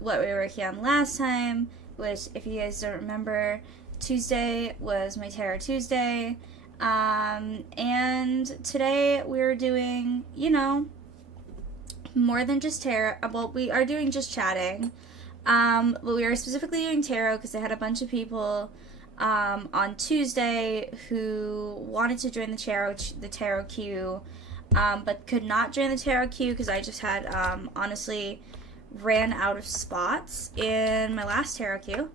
what we were working on last time, which, if you guys don't remember, Tuesday was my Tarot Tuesday. And today we're doing, more than just tarot. Well, we are doing just chatting. But we are specifically doing tarot because I had a bunch of people on Tuesday who wanted to join the tarot queue, but could not join the tarot queue because I just had honestly ran out of spots in my last tarot queue.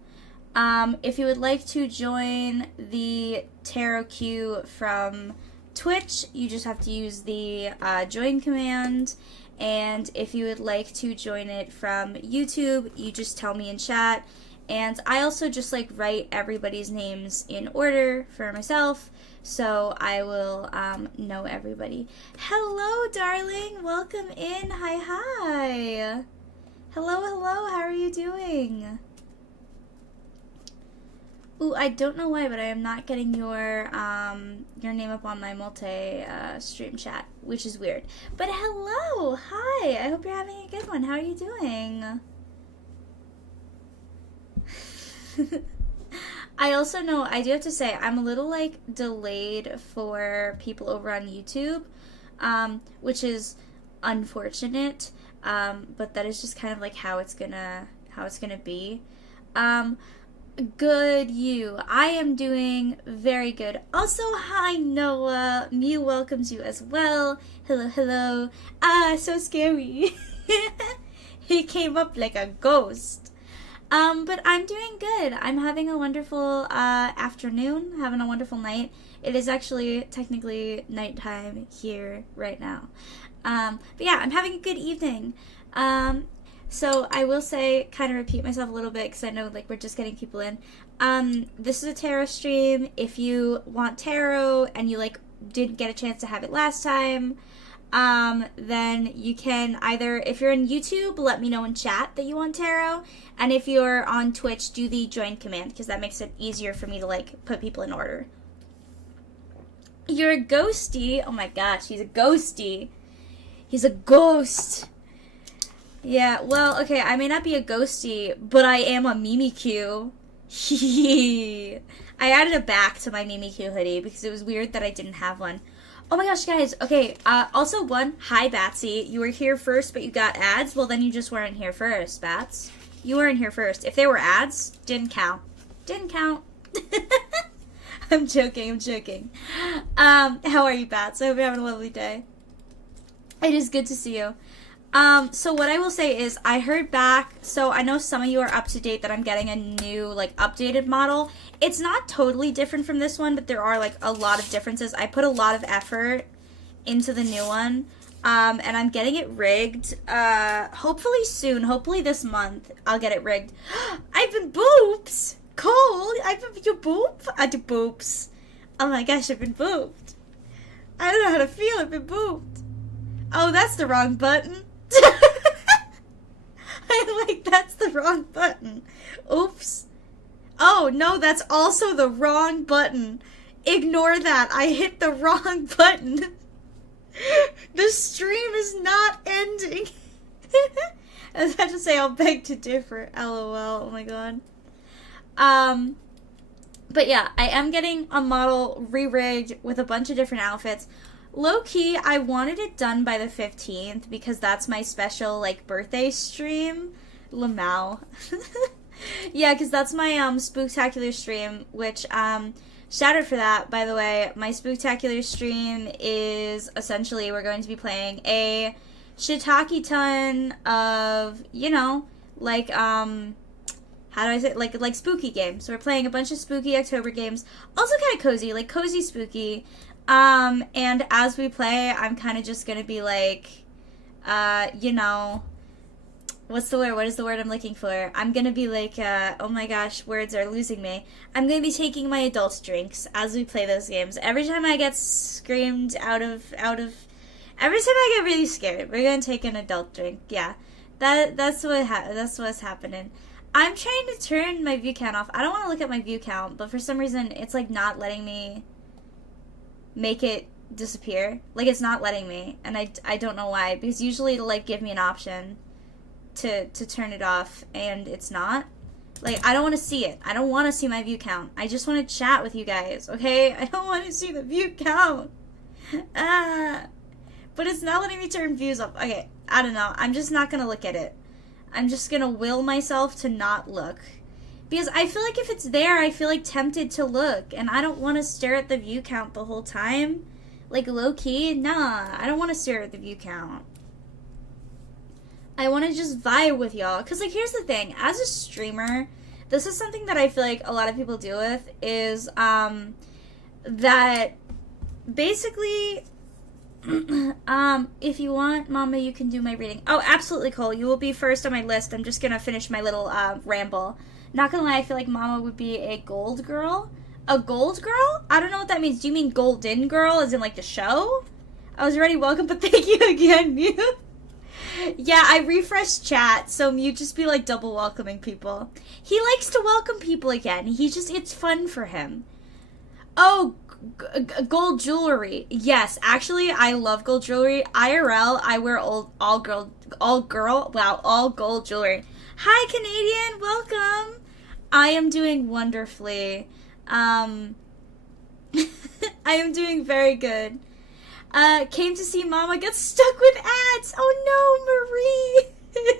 If you would like to join the tarot queue from Twitch, you just have to use the join command. And if you would like to join it from YouTube, you just tell me in chat. And I also just write everybody's names in order for myself, so I will know everybody. Hello, darling. Welcome in. Hi. Hello. How are you doing? Ooh, I don't know why, but I am not getting your name up on my stream chat, which is weird. But hello, hi. I hope you're having a good one. How are you doing? I also know, I do have to say, I'm a little delayed for people over on YouTube, which is unfortunate. But that is just kind of how it's gonna be. Good, you. I am doing very good. Also, hi, Noah. Mew welcomes you as well. Hello. So scary. He came up like a ghost. But I'm doing good. I'm having a wonderful afternoon, having a wonderful night. It is actually technically nighttime here right now. But yeah, I'm having a good evening. So I will say, kind of repeat myself a little bit because I know we're just getting people in. This is a tarot stream. If you want tarot and you didn't get a chance to have it last time, then you can either, if you're in YouTube, let me know in chat that you want tarot, and if you're on Twitch, do the join command because that makes it easier for me to put people in order. You're a ghosty. Oh my gosh, he's a ghosty. He's a ghost. Yeah, well, okay, I may not be a ghosty, but I am a Mimikyu. I added a back to my Mimikyu hoodie because it was weird that I didn't have one. Oh my gosh, guys, okay, also hi, Batsy. You were here first, but you got ads? Well, then you just weren't here first, Bats. You weren't here first. If there were ads, didn't count. I'm joking. How are you, Bats? I hope you're having a lovely day. It is good to see you. So what I will say is I heard back, so I know some of you are up to date that I'm getting a new, updated model. It's not totally different from this one, but there are, a lot of differences. I put a lot of effort into the new one, and I'm getting it rigged, hopefully soon, hopefully this month, I'll get it rigged. I've been booped! Cole, I've been, you boop? I do boops. Oh my gosh, I've been booped. I don't know how to feel, I've been booped. Oh, that's the wrong button. That's the wrong button. Oops. Oh, no, that's also the wrong button. Ignore that. I hit the wrong button. The stream is not ending. I was about to say, I'll beg to differ. LOL. Oh my god. But yeah, I am getting a model re-rigged with a bunch of different outfits. Low-key, I wanted it done by the 15th because that's my special, birthday stream. Lamau. Yeah, because that's my, spooktacular stream, which, shout out for that, by the way. My spooktacular stream is, essentially, we're going to be playing a shiitake ton of, how do I say it? Like spooky games. So we're playing a bunch of spooky October games. Also kind of cozy, cozy spooky. And as we play, I'm kind of just gonna be what's the word? What is the word I'm looking for? I'm gonna be oh my gosh, words are losing me. I'm gonna be taking my adult drinks as we play those games. Every time I get screamed every time I get really scared, we're gonna take an adult drink. Yeah, that's what's happening. I'm trying to turn my view count off. I don't want to look at my view count, but for some reason, it's not letting me make it disappear. It's not letting me, and I don't know why, because usually it'll give me an option to turn it off and it's not. Like, I don't want to see it. I don't want to see my view count. I just want to chat with you guys, okay? I don't want to see the view count. But it's not letting me turn views off. Okay, I don't know. I'm just not going to look at it. I'm just going to will myself to not look. Because I feel like if it's there, I feel like tempted to look. And I don't want to stare at the view count the whole time. Like, low-key, nah. I don't want to stare at the view count. I want to just vibe with y'all. Because, like, here's the thing. As a streamer, this is something that I feel like a lot of people deal with. Is, that basically, if you want, Mama, you can do my reading. Oh, absolutely, Cole. You will be first on my list. I'm just going to finish my little ramble. Not going to lie, I feel like Mama would be a gold girl. A gold girl? I don't know what that means. Do you mean golden girl as in, like, the show? I was already welcome, but thank you again, Mew. Yeah, I refreshed chat, so Mew just be, like, double welcoming people. He likes to welcome people again. It's fun for him. Oh, gold jewelry. Yes, actually, I love gold jewelry. IRL, I wear all gold jewelry. Hi, Canadian, welcome. I am doing wonderfully. I am doing very good. Came to see Mama, get stuck with ads. Oh no, Marie.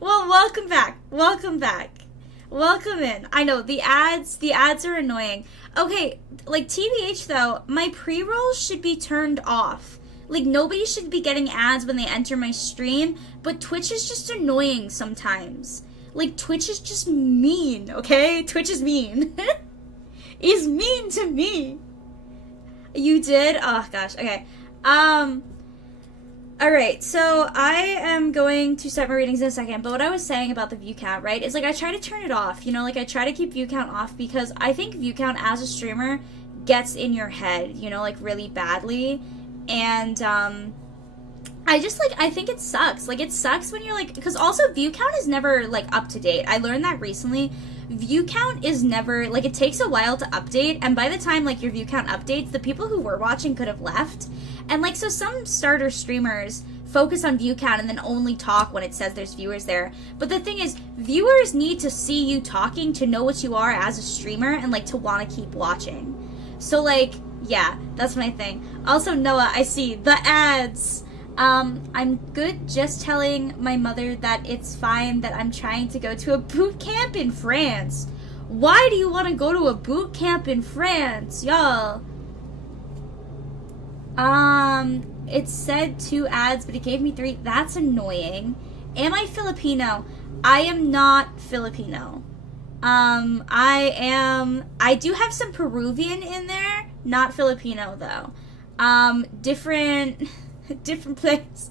Well, welcome back. Welcome back. Welcome in. I know, the ads are annoying. Okay, like, TBH though, my pre-rolls should be turned off. Like, nobody should be getting ads when they enter my stream, but Twitch is just annoying sometimes. Like, Twitch is just mean, okay? Twitch is mean. He's mean to me. You did? Oh, gosh. Okay. Alright, so I am going to start my readings in a second, but what I was saying about the view count, right, is, like, I try to turn it off, you know, like, I try to keep view count off because I think view count as a streamer gets in your head, you know, like, really badly, and, I think it sucks. Like, it sucks when you're, like, because also view count is never, like, up to date. I learned that recently. View count is never, like, it takes a while to update, and by the time, like, your view count updates, the people who were watching could have left. And, like, so some starter streamers focus on view count and then only talk when it says there's viewers there. But the thing is, viewers need to see you talking to know what you are as a streamer and, like, to want to keep watching. So, like, yeah, that's my thing. Also, Noah, I see the ads. I'm good just telling my mother that it's fine that I'm trying to go to a boot camp in France. Why do you want to go to a boot camp in France, y'all? It said 2 ads, but it gave me 3. That's annoying. Am I Filipino? I am not Filipino. I do have some Peruvian in there, not Filipino though. Different place.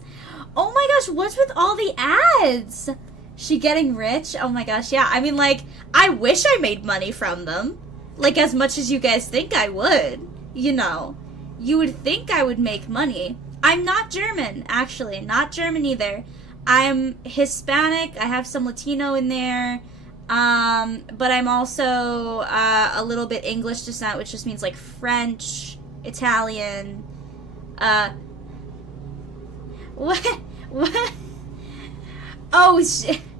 Oh my gosh, what's with all the ads? She getting rich? Oh my gosh, yeah. I mean, like, I wish I made money from them. Like, as much as you guys think I would. You know. You would think I would make money. I'm not German, actually. Not German either. I'm Hispanic. I have some Latino in there. But I'm also a little bit English descent, which just means, like, French, Italian, What? Oh,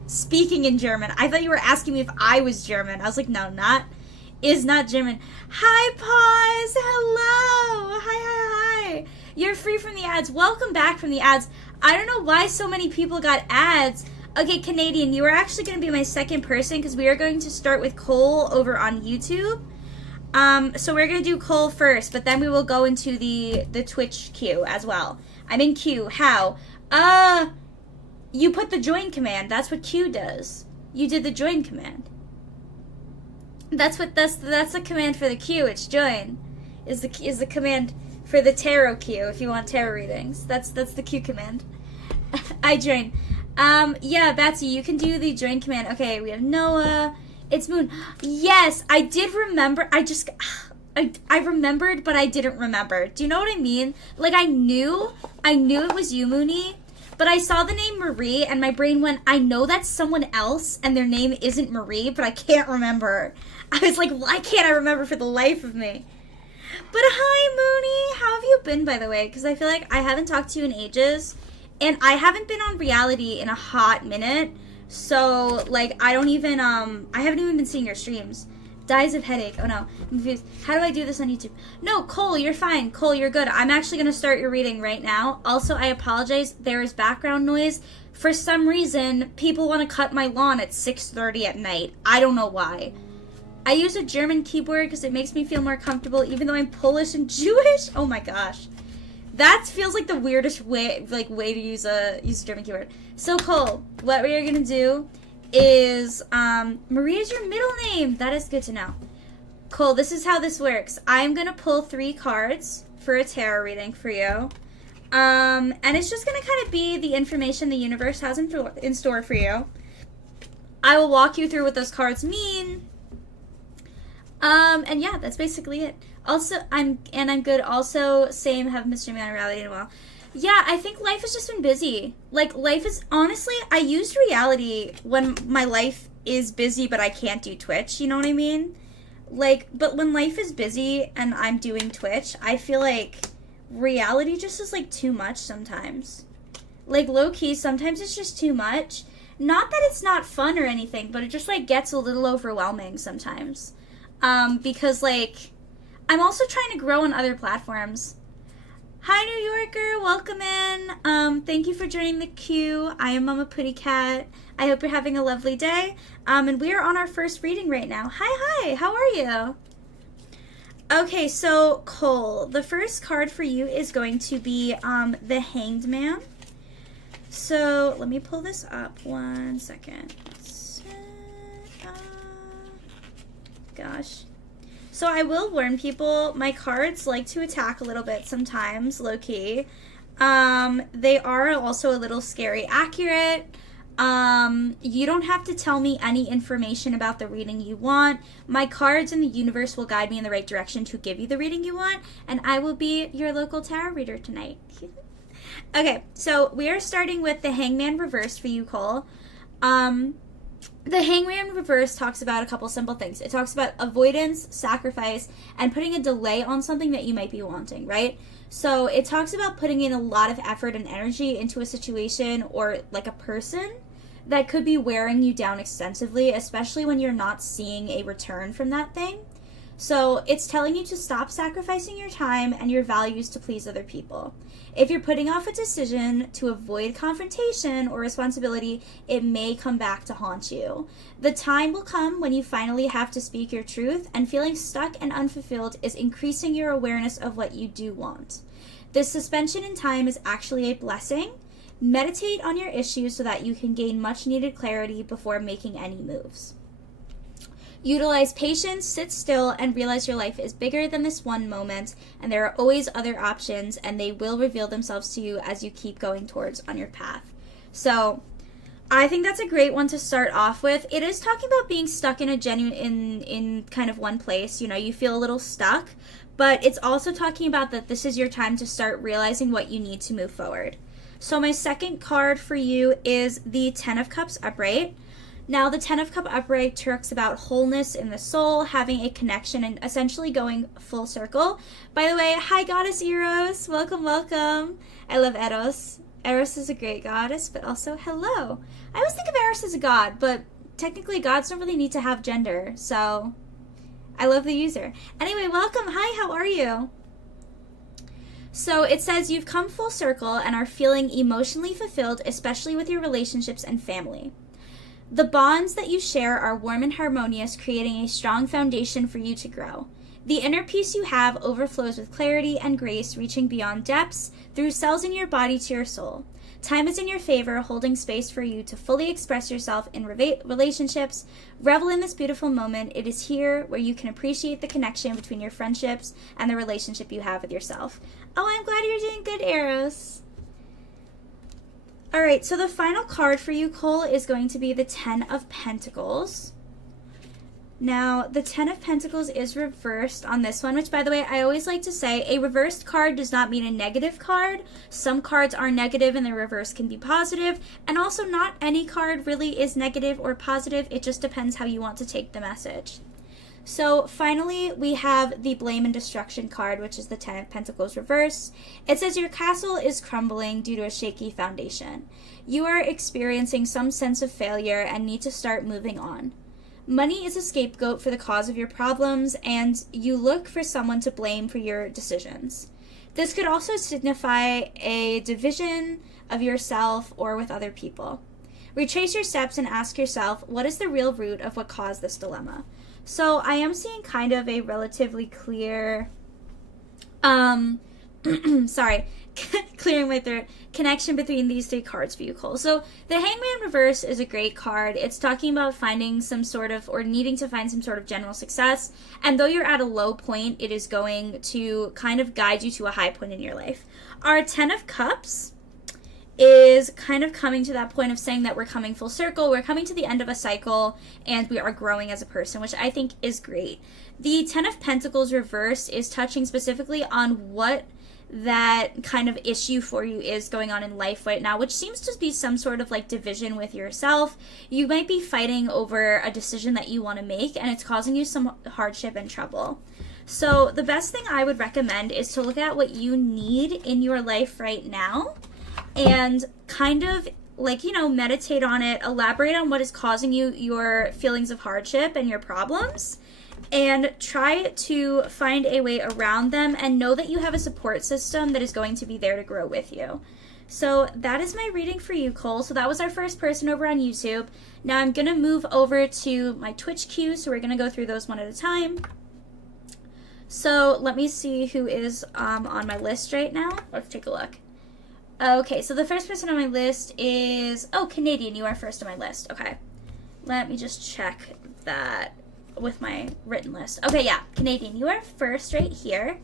speaking in German. I thought you were asking me if I was German. I was like, no, not German. Hi, Pause. Hello. Hi. You're free from the ads. Welcome back from the ads. I don't know why so many people got ads. Okay, Canadian, you are actually going to be my second person because we are going to start with Cole over on YouTube. So we're going to do Cole first, but then we will go into the Twitch queue as well. I'm in queue. How? You put the join command. That's what queue does. You did the join command. That's the command for the queue. It's join. Is the command for the tarot queue if you want tarot readings. That's the queue command. I join. Yeah, Batsy, you can do the join command. Okay, we have Noah. It's Moon. Yes, I did remember. I remembered, but I didn't remember. Do you know what I mean? Like, I knew it was you, Mooney, but I saw the name Marie, and my brain went, I know that's someone else, and their name isn't Marie, but I can't remember. I was like, why can't I remember for the life of me? But hi, Mooney. How have you been, by the way? Because I feel like I haven't talked to you in ages, And I haven't been on reality in a hot minute, so, like, I don't even, I haven't even been seeing your streams. Dies of headache. Oh, no. I'm confused. How do I do this on YouTube? No, Cole, you're fine. Cole, you're good. I'm actually going to start your reading right now. Also, I apologize. There is background noise. For some reason, people want to cut my lawn at 6:30 at night. I don't know why. I use a German keyboard because it makes me feel more comfortable, even though I'm Polish and Jewish. Oh, my gosh. That feels like the weirdest way to use a German keyboard. So, Cole, what we're going to do is, Maria's your middle name. That is good to know. Cole, this is how this works. I'm going to pull 3 cards for a tarot reading for you. And it's just going to kind of be the information the universe has in store for you. I will walk you through what those cards mean. And yeah, that's basically it. Also, I'm good. Also, same, haven't been streaming on reality in a while. Yeah, I think life has just been busy. Like, life is, honestly, I used reality when my life is busy, but I can't do Twitch, you know what I mean? Like, but when life is busy and I'm doing Twitch, I feel like reality just is, like, too much sometimes. Like, low-key, sometimes it's just too much. Not that it's not fun or anything, but it just, like, gets a little overwhelming sometimes. Because, like, I'm also trying to grow on other platforms. Hi, New Yorker. Welcome in. Thank you for joining the queue. I am Mama Putty Cat. I hope you're having a lovely day. And we are on our first reading right now. Hi. How are you? Okay, so, Cole, the first card for you is going to be the Hanged Man. So, let me pull this up 1 second. Gosh. So I will warn people, my cards like to attack a little bit sometimes, low-key. They are also a little scary accurate. You don't have to tell me any information about the reading you want. My cards and the universe will guide me in the right direction to give you the reading you want, and I will be your local tarot reader tonight. Okay, so we are starting with the Hangman reversed for you, Cole. The Hangman reverse talks about a couple simple things. It talks about avoidance, sacrifice, and putting a delay on something that you might be wanting, right? So it talks about putting in a lot of effort and energy into a situation or like a person that could be wearing you down extensively, especially when you're not seeing a return from that thing. So it's telling you to stop sacrificing your time and your values to please other people. If you're putting off a decision to avoid confrontation or responsibility, it may come back to haunt you. The time will come when you finally have to speak your truth, and feeling stuck and unfulfilled is increasing your awareness of what you do want. This suspension in time is actually a blessing. Meditate on your issues so that you can gain much needed clarity before making any moves. Utilize patience, sit still, and realize your life is bigger than this one moment, and there are always other options, and they will reveal themselves to you as you keep going towards on your path. So, I think that's a great one to start off with. It is talking about being stuck in a in kind of one place. You know, you feel a little stuck, but it's also talking about that this is your time to start realizing what you need to move forward. So my second card for you is the Ten of Cups upright. Now, the Ten of Cups upright talks about wholeness in the soul, having a connection, and essentially going full circle. By the way, hi, Goddess Eros. Welcome, welcome. I love Eros. Eros is a great goddess, but also hello. I always think of Eros as a god, but technically gods don't really need to have gender, so I love the user. Anyway, welcome. Hi, how are you? So it says you've come full circle and are feeling emotionally fulfilled, especially with your relationships and family. The bonds that you share are warm and harmonious, creating a strong foundation for you to grow. The inner peace you have overflows with clarity and grace, reaching beyond depths through cells in your body to your soul. Time is in your favor, holding space for you to fully express yourself in relationships. Revel in this beautiful moment. It is here where you can appreciate the connection between your friendships and the relationship you have with yourself. Oh, I'm glad you're doing good, Eros. All right, so the final card for you, Cole, is going to be the Ten of Pentacles. Now, the Ten of Pentacles is reversed on this one, which, by the way, I always like to say, a reversed card does not mean a negative card. Some cards are negative and the reverse can be positive, and also not any card really is negative or positive. It just depends how you want to take the message. So finally, we have the Blame and Destruction card, which is the Ten of Pentacles reverse. It says your castle is crumbling due to a shaky foundation. You are experiencing some sense of failure and need to start moving on. Money is a scapegoat for the cause of your problems, and you look for someone to blame for your decisions. This could also signify a division of yourself or with other people. Retrace your steps and ask yourself, what is the real root of what caused this dilemma? So I am seeing kind of a relatively clear, sorry, clearing my throat, connection between these three cards for you, Cole. So the Hangman reverse is a great card. It's talking about finding some sort of, or needing to find some sort of general success. And though you're at a low point, it is going to kind of guide you to a high point in your life. Our Ten of Cups is kind of coming to that point of saying that we're coming full circle, we're coming to the end of a cycle, and we are growing as a person, which I think is great. The Ten of Pentacles reverse is touching specifically on what that kind of issue for you is going on in life right now, which seems to be some sort of like division with yourself. You might be fighting over a decision that you want to make, and it's causing you some hardship and trouble. So the best thing I would recommend is to look at what you need in your life right now, and kind of like, you know, meditate on it, elaborate on what is causing you your feelings of hardship and your problems, and try to find a way around them, and know that you have a support system that is going to be there to grow with you. So that is my reading for you, Cole. So that was our first person over on YouTube. Now I'm going to move over to my Twitch queue, so we're going to go through those one at a time. So let me see who is on my list right now. Let's take a look. Okay, so the first person on my list is, oh, Canadian, you are first on my list. Okay, let me just check that with my written list. Okay, yeah, Canadian, you are first right here.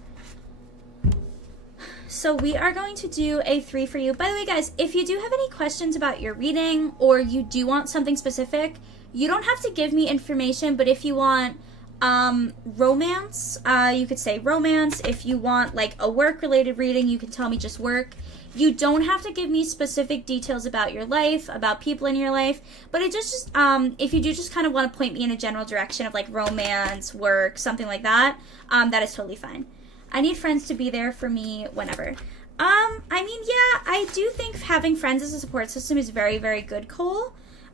So we are going to do a 3 for you. By the way, guys, if you do have any questions about your reading, or you do want something specific, you don't have to give me information, but if you want romance, you could say romance. If you want like a work-related reading, you can tell me just work. You don't have to give me specific details about your life, about people in your life, but it just if you do just kind of want to point me in a general direction of like romance, work, something like that, that is totally fine. I need friends to be there for me whenever. I mean, yeah, I do think having friends as a support system is very, very good, Cole.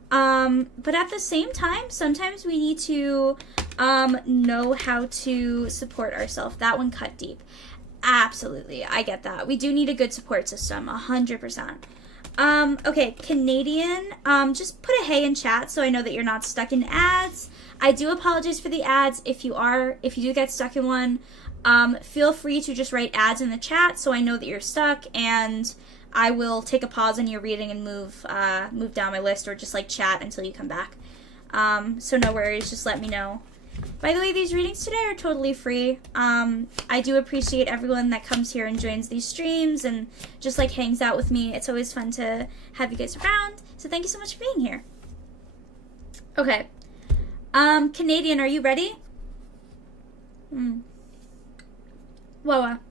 But at the same time, sometimes we need to know how to support ourselves. That one cut deep. Absolutely, I get that. We do need a good support system, 100%. Okay, Canadian, just put a hey in chat so I know that you're not stuck in ads. I do apologize for the ads. If you do get stuck in one, feel free to just write ads in the chat so I know that you're stuck, and I will take a pause in your reading and move down my list, or just like chat until you come back. So no worries, just let me know. By the way, these readings today are totally free. I do appreciate everyone that comes here and joins these streams and just like hangs out with me. It's always fun to have you guys around. So thank you so much for being here. Okay. Canadian, are you ready? Wawa.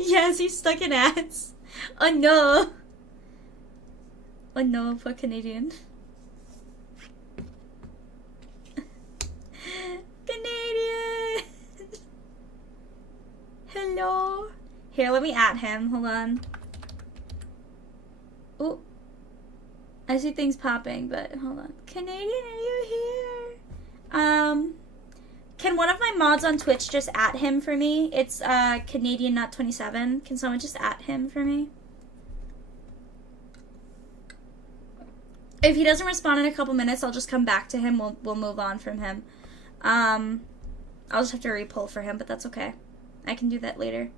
Yes, he's stuck in ads. Oh no. Oh no, poor Canadian. Canadian! Hello? Here, let me at him. Hold on. Oh. I see things popping, but hold on. Canadian, are you here? Can one of my mods on Twitch just at him for me? It's Canadian not 27. Can someone just at him for me? If he doesn't respond in a couple minutes, I'll just come back to him. We'll move on from him. I'll just have to repull for him, but that's okay. I can do that later.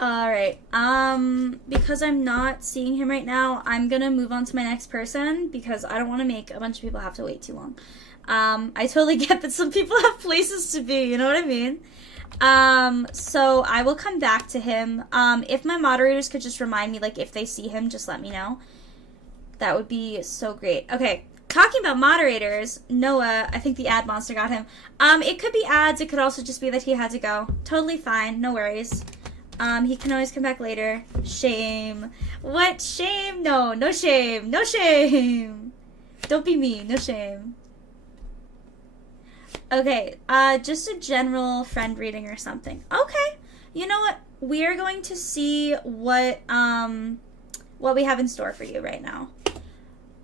Alright, because I'm not seeing him right now, I'm gonna move on to my next person, because I don't want to make a bunch of people have to wait too long. I totally get that some people have places to be, you know what I mean? So I will come back to him. If my moderators could just remind me, like, if they see him, just let me know. That would be so great. Okay, talking about moderators, Noah, I think the ad monster got him. It could be ads, it could also just be that he had to go. Totally fine, no worries. He can always come back later. Shame. What? Shame? No, no shame. No shame. Don't be mean. No shame. Okay, just a general friend reading or something. Okay. You know what? We are going to see what we have in store for you right now.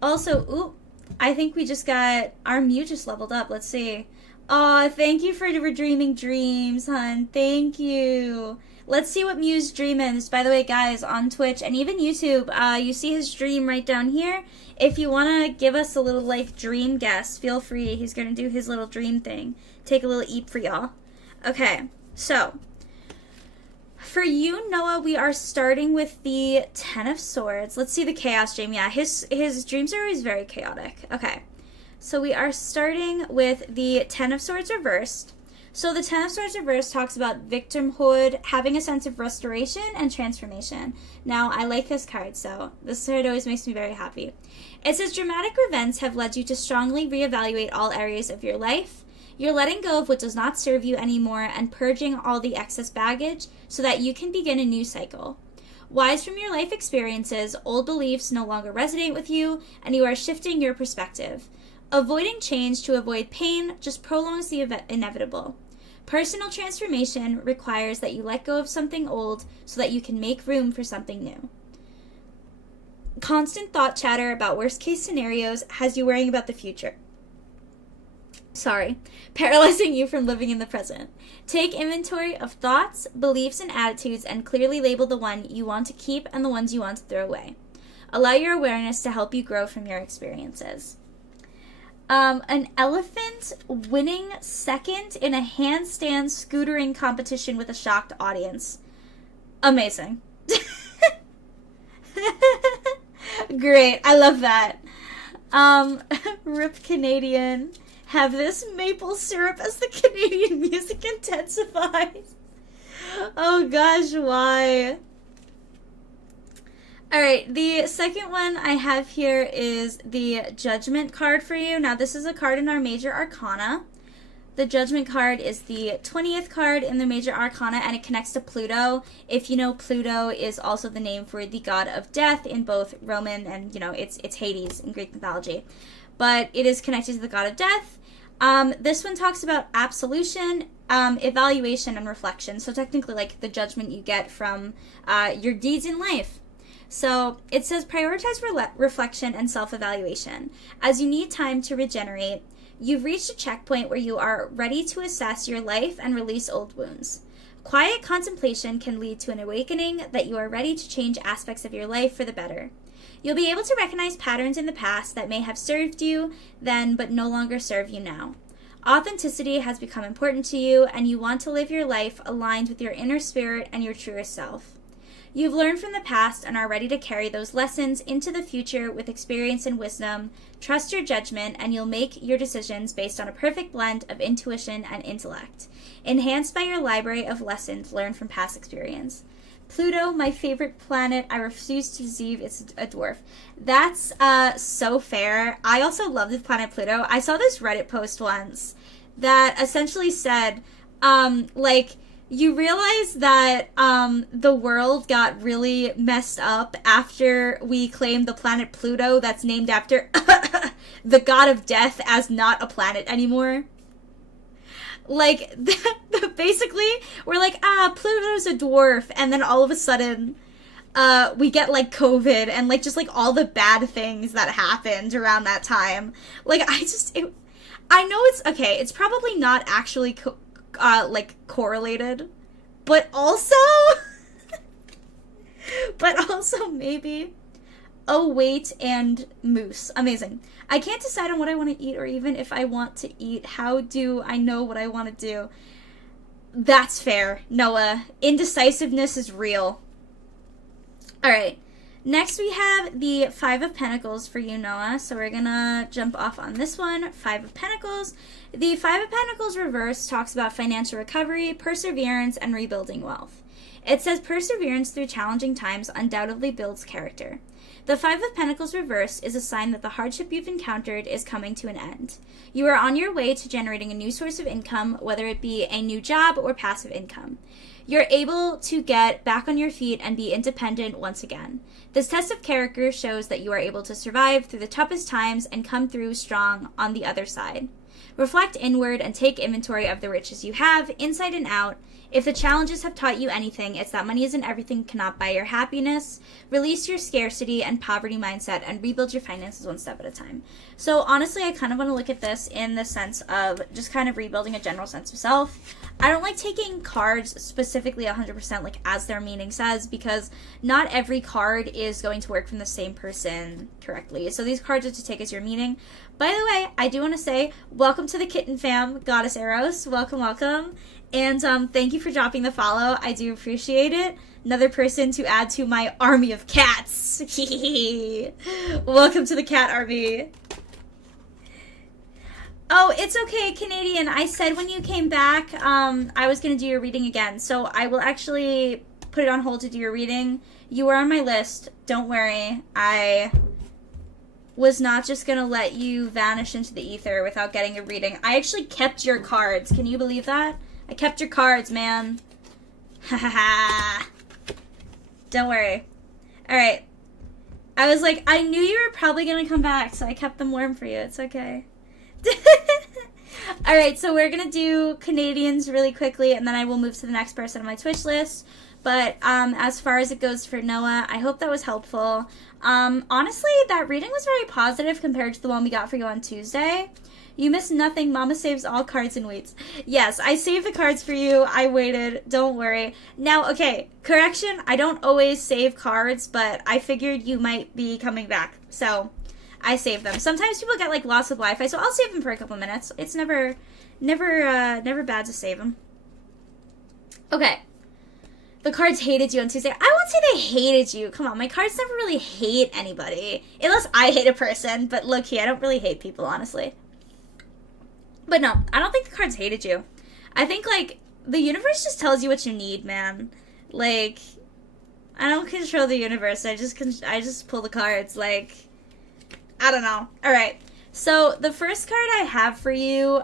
Also, I think we just got, our Mew just leveled up. Let's see. Aw, thank you for dreaming dreams, hun. Thank you. Let's see what Mew's dream is. By the way, guys, on Twitch and even YouTube, you see his dream right down here. If you want to give us a little, like, dream guess, feel free. He's going to do his little dream thing. Take a little eep for y'all. Okay, so, for you, Noah, we are starting with the Ten of Swords. Let's see the Chaos Dream. Yeah, his dreams are always very chaotic. Okay, so we are starting with the Ten of Swords reversed. So the Ten of Swords reversed talks about victimhood, having a sense of restoration and transformation. Now, I like this card, so this card always makes me very happy. It says, dramatic events have led you to strongly reevaluate all areas of your life. You're letting go of what does not serve you anymore and purging all the excess baggage so that you can begin a new cycle. Wise from your life experiences, old beliefs no longer resonate with you, and you are shifting your perspective. Avoiding change to avoid pain just prolongs the inevitable. Personal transformation requires that you let go of something old so that you can make room for something new. Constant thought chatter about worst-case scenarios has you worrying about the future. Paralyzing you from living in the present. Take inventory of thoughts, beliefs, and attitudes and clearly label the one you want to keep and the ones you want to throw away. Allow your awareness to help you grow from your experiences. An elephant winning second in a handstand scootering competition with a shocked audience. Amazing. Great. I love that. Rip Canadian. Have this maple syrup as the Canadian music intensifies. Oh gosh, why? Alright, the second one I have here is the Judgment card for you. Now, this is a card in our Major Arcana. The Judgment card is the 20th card in the Major Arcana, and it connects to Pluto. If you know, Pluto is also the name for the god of death in both Roman and, it's Hades in Greek mythology. But it is connected to the god of death. This one talks about absolution, evaluation, and reflection. So technically, like, the judgment you get from your deeds in life. So it says prioritize reflection and self-evaluation. As you need time to regenerate, you've reached a checkpoint where you are ready to assess your life and release old wounds. Quiet contemplation can lead to an awakening that you are ready to change aspects of your life for the better. You'll be able to recognize patterns in the past that may have served you then but no longer serve you now. Authenticity has become important to you, and you want to live your life aligned with your inner spirit and your truest self. You've learned from the past and are ready to carry those lessons into the future with experience and wisdom. Trust your judgment, and you'll make your decisions based on a perfect blend of intuition and intellect, enhanced by your library of lessons learned from past experience. Pluto, my favorite planet. I refuse to deceive. It's a dwarf. That's so fair. I also love the planet Pluto. I saw this Reddit post once that essentially said, you realize that the world got really messed up after we claimed the planet Pluto that's named after the god of death as not a planet anymore. Like, basically, we're like, Pluto's a dwarf, and then all of a sudden, we get, like, COVID, and, like, just, like, all the bad things that happened around that time. Like, I know it's probably not actually, correlated, but also maybe, oh, wait, and moose. Amazing. I can't decide on what I want to eat or even if I want to eat. How do I know what I want to do? That's fair, Noah. Indecisiveness is real. Alright. Next we have the Five of Pentacles for you, Noah. So we're gonna jump off on this one. Five of Pentacles. The Five of Pentacles reverse talks about financial recovery, perseverance, and rebuilding wealth. It says perseverance through challenging times undoubtedly builds character. The Five of Pentacles reversed is a sign that the hardship you've encountered is coming to an end. You are on your way to generating a new source of income, whether it be a new job or passive income. You're able to get back on your feet and be independent once again. This test of character shows that you are able to survive through the toughest times and come through strong on the other side. Reflect inward and take inventory of the riches you have, inside and out. If the challenges have taught you anything, it's that money isn't everything, cannot buy your happiness. Release your scarcity and poverty mindset and rebuild your finances one step at a time. So honestly, I kind of want to look at this in the sense of just kind of rebuilding a general sense of self. I don't like taking cards specifically 100% like as their meaning says, because not every card is going to work from the same person correctly. So these cards are to take as your meaning. By the way, I do want to say welcome to the kitten fam, Goddess Eros. Welcome, welcome. And thank you for dropping the follow. I do appreciate it. Another person to add to my army of cats. Welcome to the cat army. Oh, it's okay, Canadian. I said when you came back, I was going to do your reading again. So I will actually put it on hold to do your reading. You were on my list. Don't worry. I was not just going to let you vanish into the ether without getting a reading. I actually kept your cards. Can you believe that? I kept your cards, man. Ha ha ha. Don't worry. Alright. I was like, I knew you were probably going to come back, so I kept them warm for you. It's okay. Alright, so we're going to do Canadians really quickly, and then I will move to the next person on my Twitch list. But as far as it goes for Noah, I hope that was helpful. Honestly, that reading was very positive compared to the one we got for you on Tuesday. You missed nothing. Mama saves all cards and waits. Yes, I saved the cards for you. I waited. Don't worry. Now, okay, correction. I don't always save cards, but I figured you might be coming back. So I saved them. Sometimes people get like lost with Wi-Fi, so I'll save them for a couple minutes. It's never bad to save them. Okay. The cards hated you on Tuesday. I won't say they hated you. Come on, my cards never really hate anybody. Unless I hate a person, but low-key, I don't really hate people, honestly. But no, I don't think the cards hated you. I think, like, the universe just tells you what you need, man. Like, I don't control the universe. I just pull the cards. Like, I don't know. All right. So the first card I have for you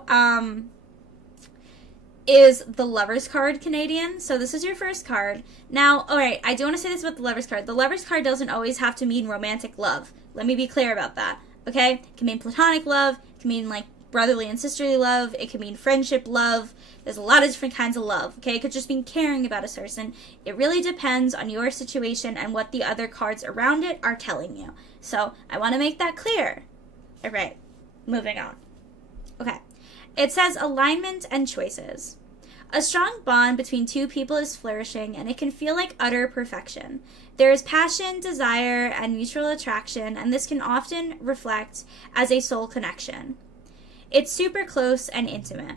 is the Lover's card, Canadian. So this is your first card. Now, all right, I do want to say this about the Lover's card. The Lover's card doesn't always have to mean romantic love. Let me be clear about that, okay? It can mean platonic love. It can mean, like, brotherly and sisterly love. It can mean friendship love. There's a lot of different kinds of love, okay? It could just mean caring about a person. It really depends on your situation and what the other cards around it are telling you. So I want to make that clear. All right, moving on. Okay, it says alignment and choices. A strong bond between two people is flourishing, and it can feel like utter perfection. There is passion, desire, and mutual attraction, and this can often reflect as a soul connection. It's super close and intimate.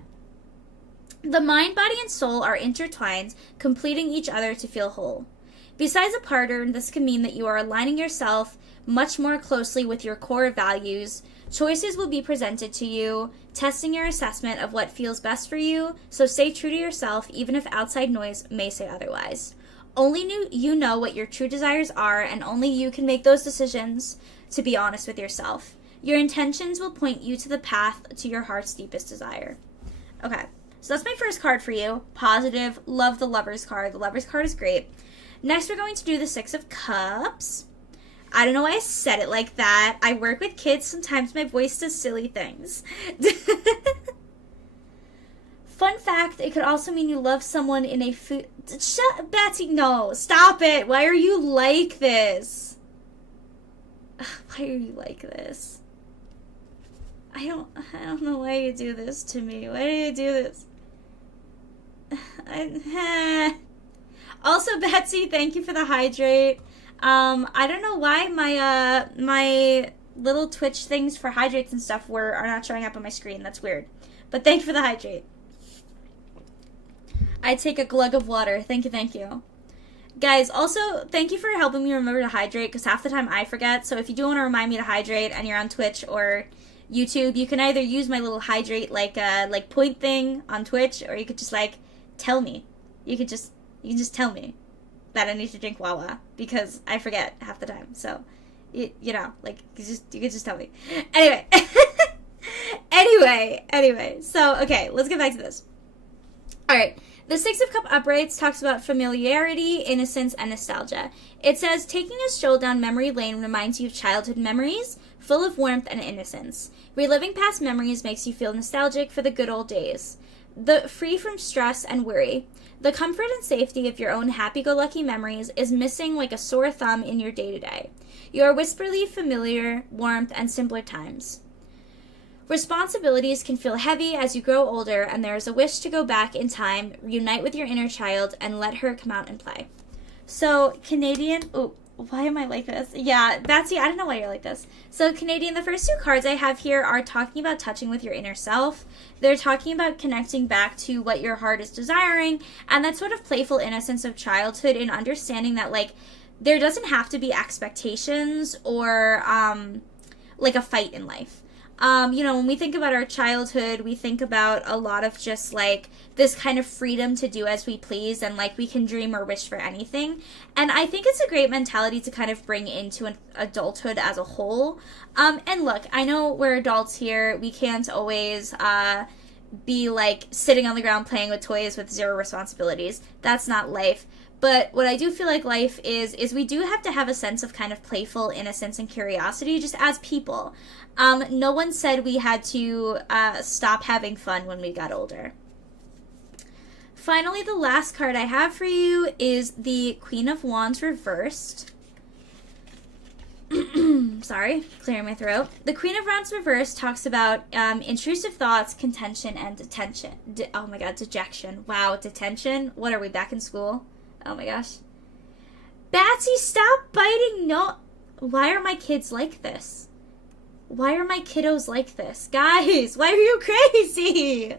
The mind, body, and soul are intertwined, completing each other to feel whole. Besides a pattern, this can mean that you are aligning yourself much more closely with your core values. Choices will be presented to you, testing your assessment of what feels best for you, so stay true to yourself even if outside noise may say otherwise. Only you know what your true desires are, and only you can make those decisions to be honest with yourself. Your intentions will point you to the path to your heart's deepest desire. Okay, so that's my first card for you. Positive. Love the Lover's card. The Lover's card is great. Next, we're going to do the Six of Cups. I don't know why I said it like that. I work with kids. Sometimes my voice does silly things. Fun fact, it could also mean you love someone in a food... Shut... Betsy, no. Stop it. Why are you like this? Why are you like this? I don't know why you do this to me. Why do you do this? Also, Betsy, thank you for the hydrate. I don't know why my little Twitch things for hydrates and stuff are not showing up on my screen. That's weird. But thank you for the hydrate. I take a glug of water. Thank you, thank you. Guys, also, thank you for helping me remember to hydrate, because half the time I forget. So if you do want to remind me to hydrate and you're on Twitch or YouTube, you can either use my little hydrate like point thing on Twitch, or you could just like tell me. You can just tell me. that I need to drink Wawa because I forget half the time. So, you know, like, you could just tell me. Anyway. Anyway. So, okay, let's get back to this. All right. The Six of Cups uprights talks about familiarity, innocence, and nostalgia. It says, taking a stroll down memory lane reminds you of childhood memories, full of warmth and innocence. Reliving past memories makes you feel nostalgic for the good old days. Free from stress and worry. The comfort and safety of your own happy-go-lucky memories is missing like a sore thumb in your day-to-day. You are whisperly familiar, warmth, and simpler times. Responsibilities can feel heavy as you grow older, and there is a wish to go back in time, reunite with your inner child, and let her come out and play. So, Canadian... Oh, why am I like this? Yeah, Batsy, I don't know why you're like this. So, Canadian, the first two cards I have here are talking about touching with your inner self. They're talking about connecting back to what your heart is desiring, and that sort of playful innocence of childhood, and understanding that, like, there doesn't have to be expectations or, like, a fight in life. You know, when we think about our childhood, we think about a lot of just, like, this kind of freedom to do as we please, and, like, we can dream or wish for anything. And I think it's a great mentality to kind of bring into an adulthood as a whole. And look, I know we're adults here. We can't always, be, like, sitting on the ground playing with toys with zero responsibilities. That's not life. But what I do feel like life is we do have to have a sense of kind of playful innocence and curiosity just as people. No one said we had to stop having fun when we got older. Finally, the last card I have for you is the Queen of Wands reversed. Sorry, clearing my throat. The Queen of Wands reversed talks about intrusive thoughts, contention, and detention. Oh my god, dejection. Wow, detention? What are we, back in school? Oh my gosh. Batsy, stop biting. No. Why are my kids like this? Why are my kiddos like this? Guys, why are you crazy?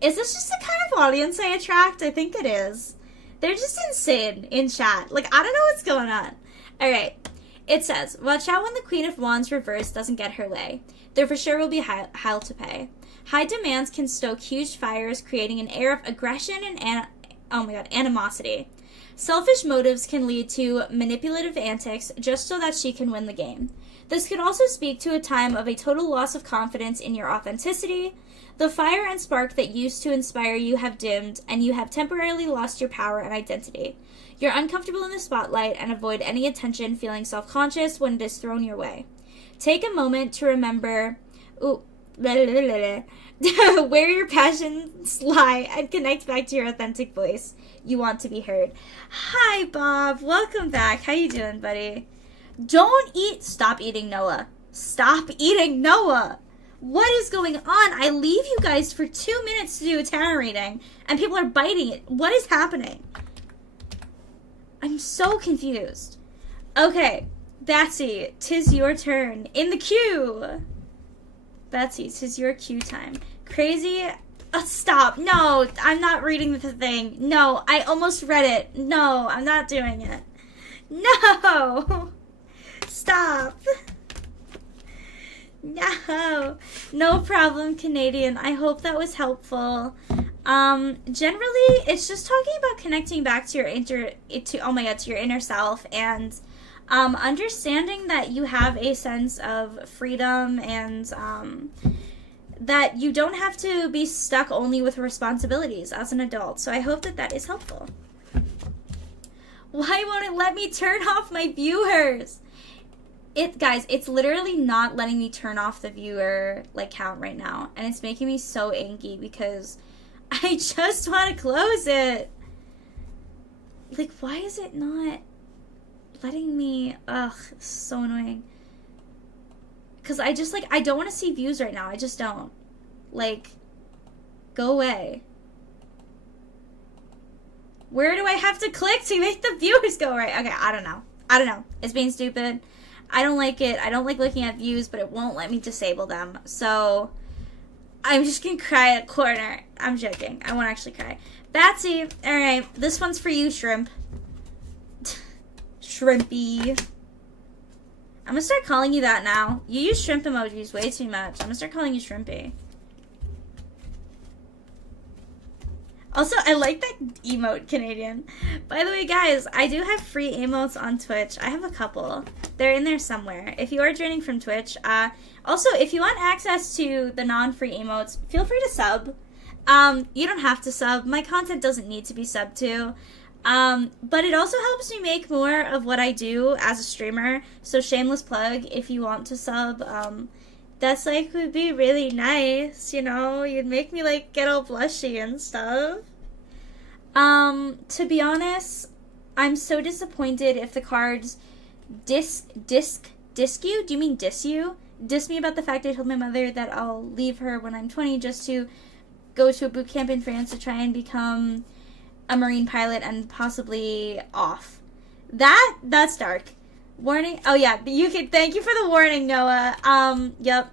Is this just the kind of audience I attract? I think it is. They're just insane in chat. Like, I don't know what's going on. Alright. It says, watch out when the Queen of Wands reversed doesn't get her way. There for sure will be hell to pay. High demands can stoke huge fires, creating an air of aggression and animosity. Selfish motives can lead to manipulative antics just so that she can win the game. This could also speak to a time of a total loss of confidence in your authenticity. The fire and spark that used to inspire you have dimmed, and you have temporarily lost your power and identity. You're uncomfortable in the spotlight and avoid any attention, feeling self-conscious when it is thrown your way. Take a moment to remember where your passions lie and connect back to your authentic voice. You want to be heard. Hi, Bob. Welcome back. How you doing, buddy? Stop eating Noah. Stop eating Noah. What is going on? I leave you guys for 2 minutes to do a tarot reading, and people are biting it. What is happening? I'm so confused. Okay, Batsy, 'tis your turn. In the queue. Batsy, 'tis your queue time. Crazy. Stop. No, I'm not reading the thing. No, I almost read it. No, I'm not doing it. No. Stop. No problem, Canadian. I hope that was helpful. Generally, it's just talking about connecting back to your inner self, and understanding that you have a sense of freedom, and that you don't have to be stuck only with responsibilities as an adult. So I hope that that is helpful. Why won't it let me turn off my viewers? Guys, it's literally not letting me turn off the viewer count right now, and it's making me so angry because I just want to close it. Why is it not letting me? Ugh, it's so annoying. Because I just I don't want to see views right now. I just don't. Go away. Where do I have to click to make the viewers go right? Okay, I don't know. It's being stupid. I don't like it. I don't like looking at views, but it won't let me disable them. So I'm just going to cry at corner. I'm joking. I won't actually cry. Batsy, alright. This one's for you, Shrimp. Shrimpy. I'm going to start calling you that now. You use shrimp emojis way too much. I'm going to start calling you Shrimpy. Also, I like that emote, Canadian. By the way, guys, I do have free emotes on Twitch. I have a couple. They're in there somewhere. If you are joining from Twitch, also, if you want access to the non-free emotes, feel free to sub. You don't have to sub. My content doesn't need to be subbed to. But it also helps me make more of what I do as a streamer. So shameless plug, if you want to sub, that's like would be really nice, you know? You'd make me like get all blushy and stuff. To be honest, I'm so disappointed if the cards diss you? Do you mean diss you? Diss me about the fact I told my mother that I'll leave her when I'm 20 just to go to a boot camp in France to try and become a marine pilot and possibly off. That's dark. Warning. Oh yeah, you can. Thank you for the warning, Noah. Yep.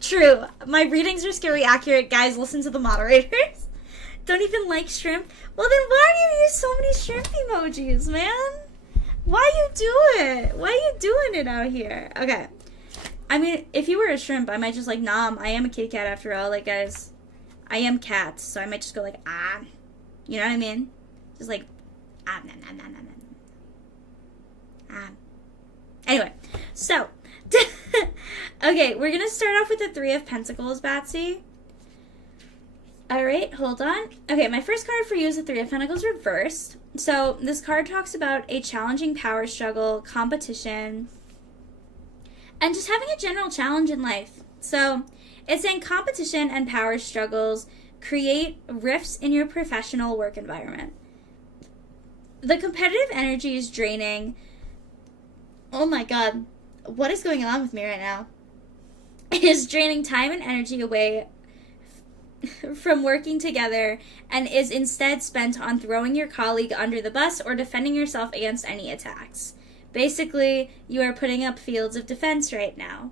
True. My readings are scary accurate, guys. Listen to the moderators. Don't even like shrimp. Well then, why do you use so many shrimp emojis, man? Why you do it? Why you doing it out here? Okay. I mean, if you were a shrimp, I might just like, nah, I am a kitty cat after all. Like, guys, I am cat, so I might just go like, ah. You know what I mean? Just like, ah, nah, nah, nah, nah, nah. Ah. Anyway, so, okay, we're going to start off with the Three of Pentacles, Batsy. Alright, hold on. Okay, my first card for you is the Three of Pentacles reversed. So, this card talks about a challenging power struggle, competition, and just having a general challenge in life. So, it's saying competition and power struggles create rifts in your professional work environment. The competitive energy is draining. Oh my god, what is going on with me right now? It is draining time and energy away from working together and is instead spent on throwing your colleague under the bus or defending yourself against any attacks. Basically, you are putting up fields of defense right now.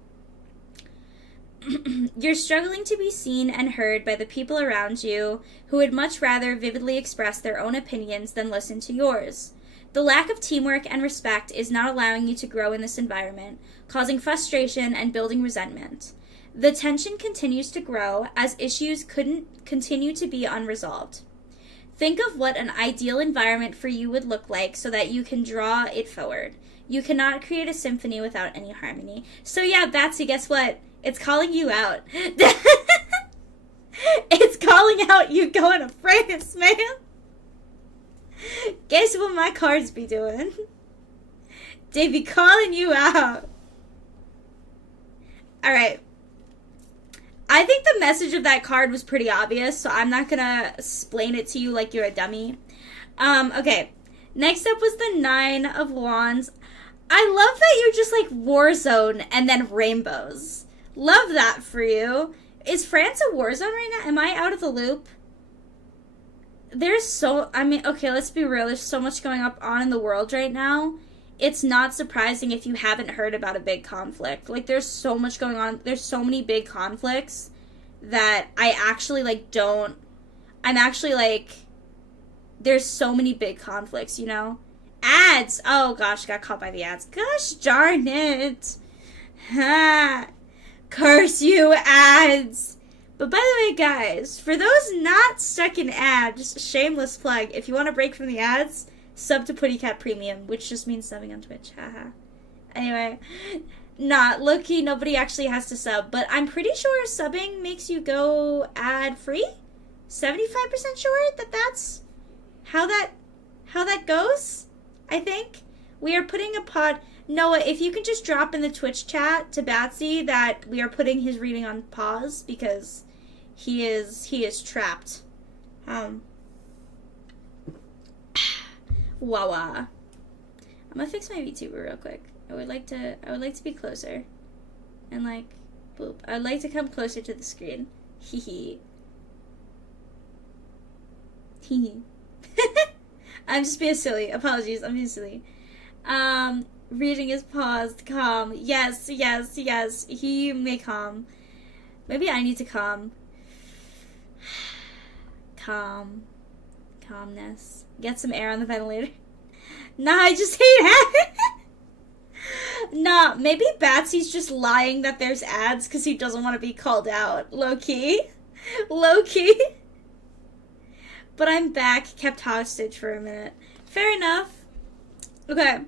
You're struggling to be seen and heard by the people around you who would much rather vividly express their own opinions than listen to yours. The lack of teamwork and respect is not allowing you to grow in this environment, causing frustration and building resentment. The tension continues to grow as issues couldn't continue to be unresolved. Think of what an ideal environment for you would look like so that you can draw it forward. You cannot create a symphony without any harmony. So yeah, Batsy, guess what? It's calling you out. It's calling out you going to France, man. Guess what my cards be doing? They be calling you out. Alright. I think the message of that card was pretty obvious, so I'm not gonna explain it to you like you're a dummy. Okay. Next up was the Nine of Wands. I love that you're just like Warzone and then rainbows. Love that for you. Is France a war zone right now? Am I out of the loop? Okay, let's be real. There's so much going on in the world right now. It's not surprising if you haven't heard about a big conflict. Like, there's so much going on. There's so many big conflicts that I actually, there's so many big conflicts, you know? Ads! Oh, gosh, got caught by the ads. Gosh darn it. Ha! Curse you, ads! But by the way, guys, for those not stuck in ads, shameless plug, if you want to break from the ads, sub to Puttycat Premium, which just means subbing on Twitch. Haha. Anyway, low-key, nobody actually has to sub, but I'm pretty sure subbing makes you go ad-free? 75% sure that that's how that goes, I think. We are putting a pod... Noah, if you can just drop in the Twitch chat to Batsy that we are putting his reading on pause because he is trapped. Wawa. I'm gonna fix my VTuber real quick. I would like to be closer. And boop. I would like to come closer to the screen. Hee hee. Hee hee. I'm just being silly. Apologies, I'm being silly. Reading is paused. Calm. Yes. He may calm. Maybe I need to calm. Calmness. Get some air on the ventilator. Nah, I just hate ads. Nah, maybe Batsy's just lying that there's ads because he doesn't want to be called out. Low-key. but I'm back, kept hostage for a minute. Fair enough. Okay.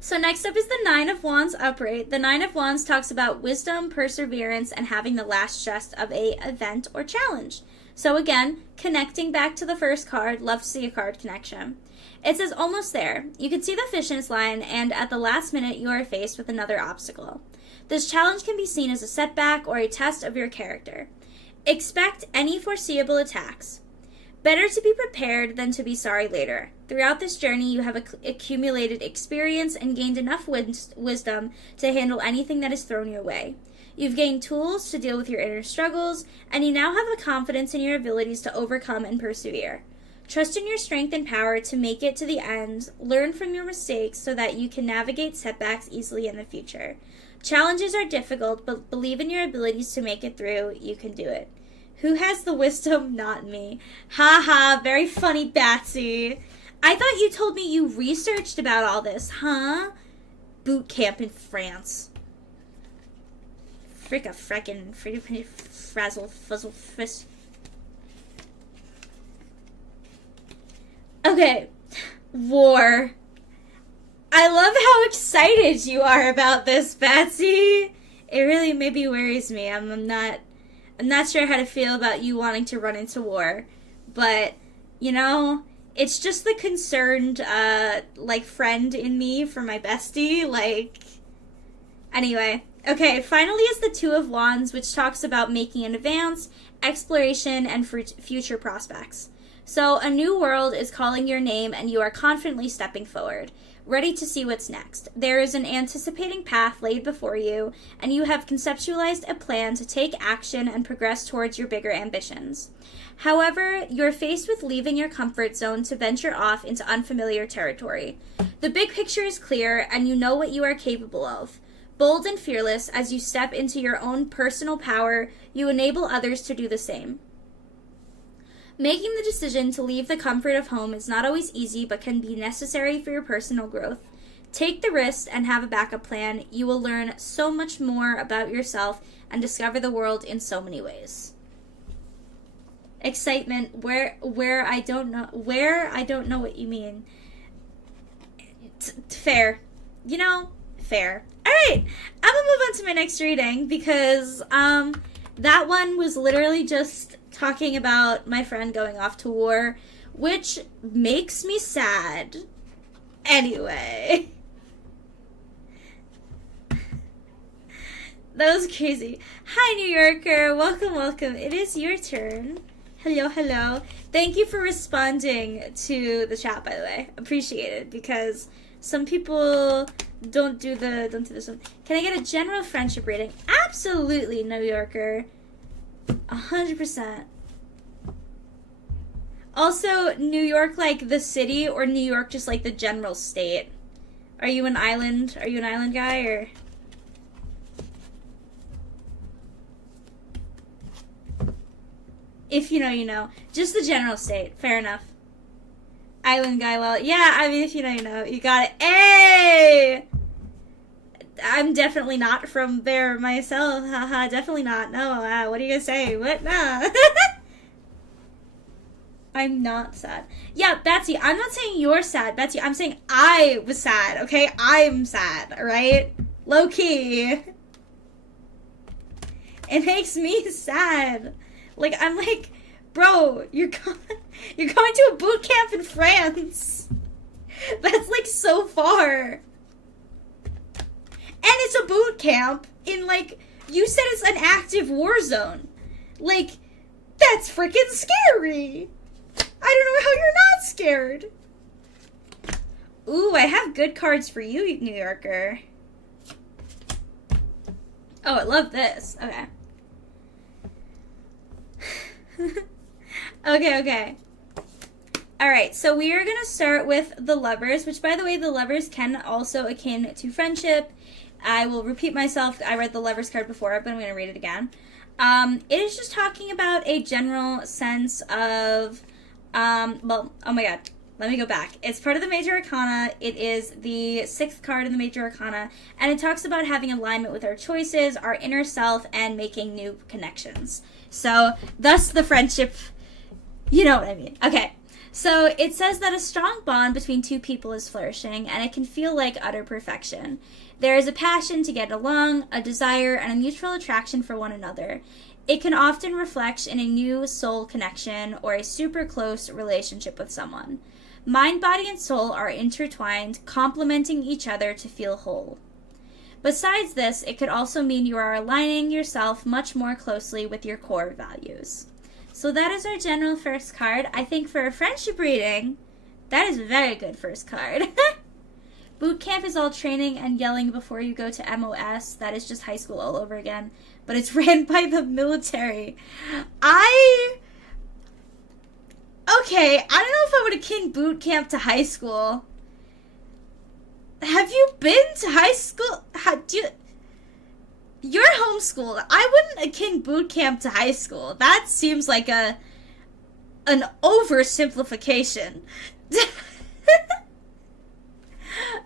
So next up is the Nine of Wands upright. The Nine of Wands talks about wisdom, perseverance, and having the last just of a event or challenge. So again, connecting back to the first card, love to see a card connection. It says almost there. You can see the finish line, and at the last minute you are faced with another obstacle. This challenge can be seen as a setback or a test of your character. Expect any foreseeable attacks. Better to be prepared than to be sorry later. Throughout this journey, you have accumulated experience and gained enough wisdom to handle anything that is thrown your way. You've gained tools to deal with your inner struggles, and you now have the confidence in your abilities to overcome and persevere. Trust in your strength and power to make it to the end. Learn from your mistakes so that you can navigate setbacks easily in the future. Challenges are difficult, but believe in your abilities to make it through. You can do it. Who has the wisdom? Not me. Haha, very funny, Batsy. I thought you told me you researched about all this, huh? Boot camp in France. Frazzle, fuzzle, friss. Okay. War. I love how excited you are about this, Batsy. It really maybe worries me. I'm not sure how to feel about you wanting to run into war. But, you know, it's just the concerned, friend in me for my bestie. Anyway. Okay, finally is the Two of Wands, which talks about making an advance, exploration, and future prospects. So, a new world is calling your name, and you are confidently stepping forward, ready to see what's next. There is an anticipating path laid before you, and you have conceptualized a plan to take action and progress towards your bigger ambitions. However, you're faced with leaving your comfort zone to venture off into unfamiliar territory. The big picture is clear, and you know what you are capable of. Bold and fearless, as you step into your own personal power, you enable others to do the same. Making the decision to leave the comfort of home is not always easy, but can be necessary for your personal growth. Take the risk and have a backup plan. You will learn so much more about yourself and discover the world in so many ways. Excitement, where I don't know what you mean. Fair. Fair. Alright, I'm gonna move on to my next reading because that one was literally just talking about my friend going off to war, which makes me sad. Anyway. That was crazy. Hi, New Yorker. Welcome. It is your turn. Hello. Thank you for responding to the chat, by the way. Appreciate it, because some people don't do this one. Can I get a general friendship rating? Absolutely, New Yorker. 100%. Also, New York like the city, or New York just like the general state? Are you an island guy, or? If you know, you know. Just the general state. Fair enough. Island guy, well, yeah, I mean, if you know, you know. You got it. Hey! I'm definitely not from there myself. Haha, definitely not. No, what are you gonna say? What? Nah. I'm not sad. Yeah, Betsy, I'm not saying you're sad, Betsy. I'm saying I was sad, okay? I'm sad, alright? Low key. It makes me sad. Like, I'm like, bro, you're going to a boot camp in France. That's, like, so far. And it's a boot camp in, like, you said it's an active war zone. Like, that's freaking scary. I don't know how you're not scared. Ooh, I have good cards for you, New Yorker. Oh, I love this. Okay. Okay. Alright, so we are going to start with the Lovers, which, by the way, the Lovers can also akin to friendship. I will repeat myself. I read the Lovers card before, but I'm going to read it again. It is just talking about a general sense of, well, oh my god, let me go back. It's part of the Major Arcana. It is the 6th card in the Major Arcana, and it talks about having alignment with our choices, our inner self, and making new connections. So, thus the friendship You know what I mean. Okay. So it says that a strong bond between two people is flourishing, and it can feel like utter perfection. There is a passion to get along, a desire, and a mutual attraction for one another. It can often reflect in a new soul connection or a super close relationship with someone. Mind, body, and soul are intertwined, complementing each other to feel whole. Besides this, it could also mean you are aligning yourself much more closely with your core values. So that is our general first card. I think for a friendship reading, that is a very good first card. Boot camp is all training and yelling before you go to MOS. That is just high school all over again. But it's ran by the military. Okay, I don't know if I would akin boot camp to high school. Have you been to high school? You're homeschooled. I wouldn't akin boot camp to high school. That seems like an oversimplification.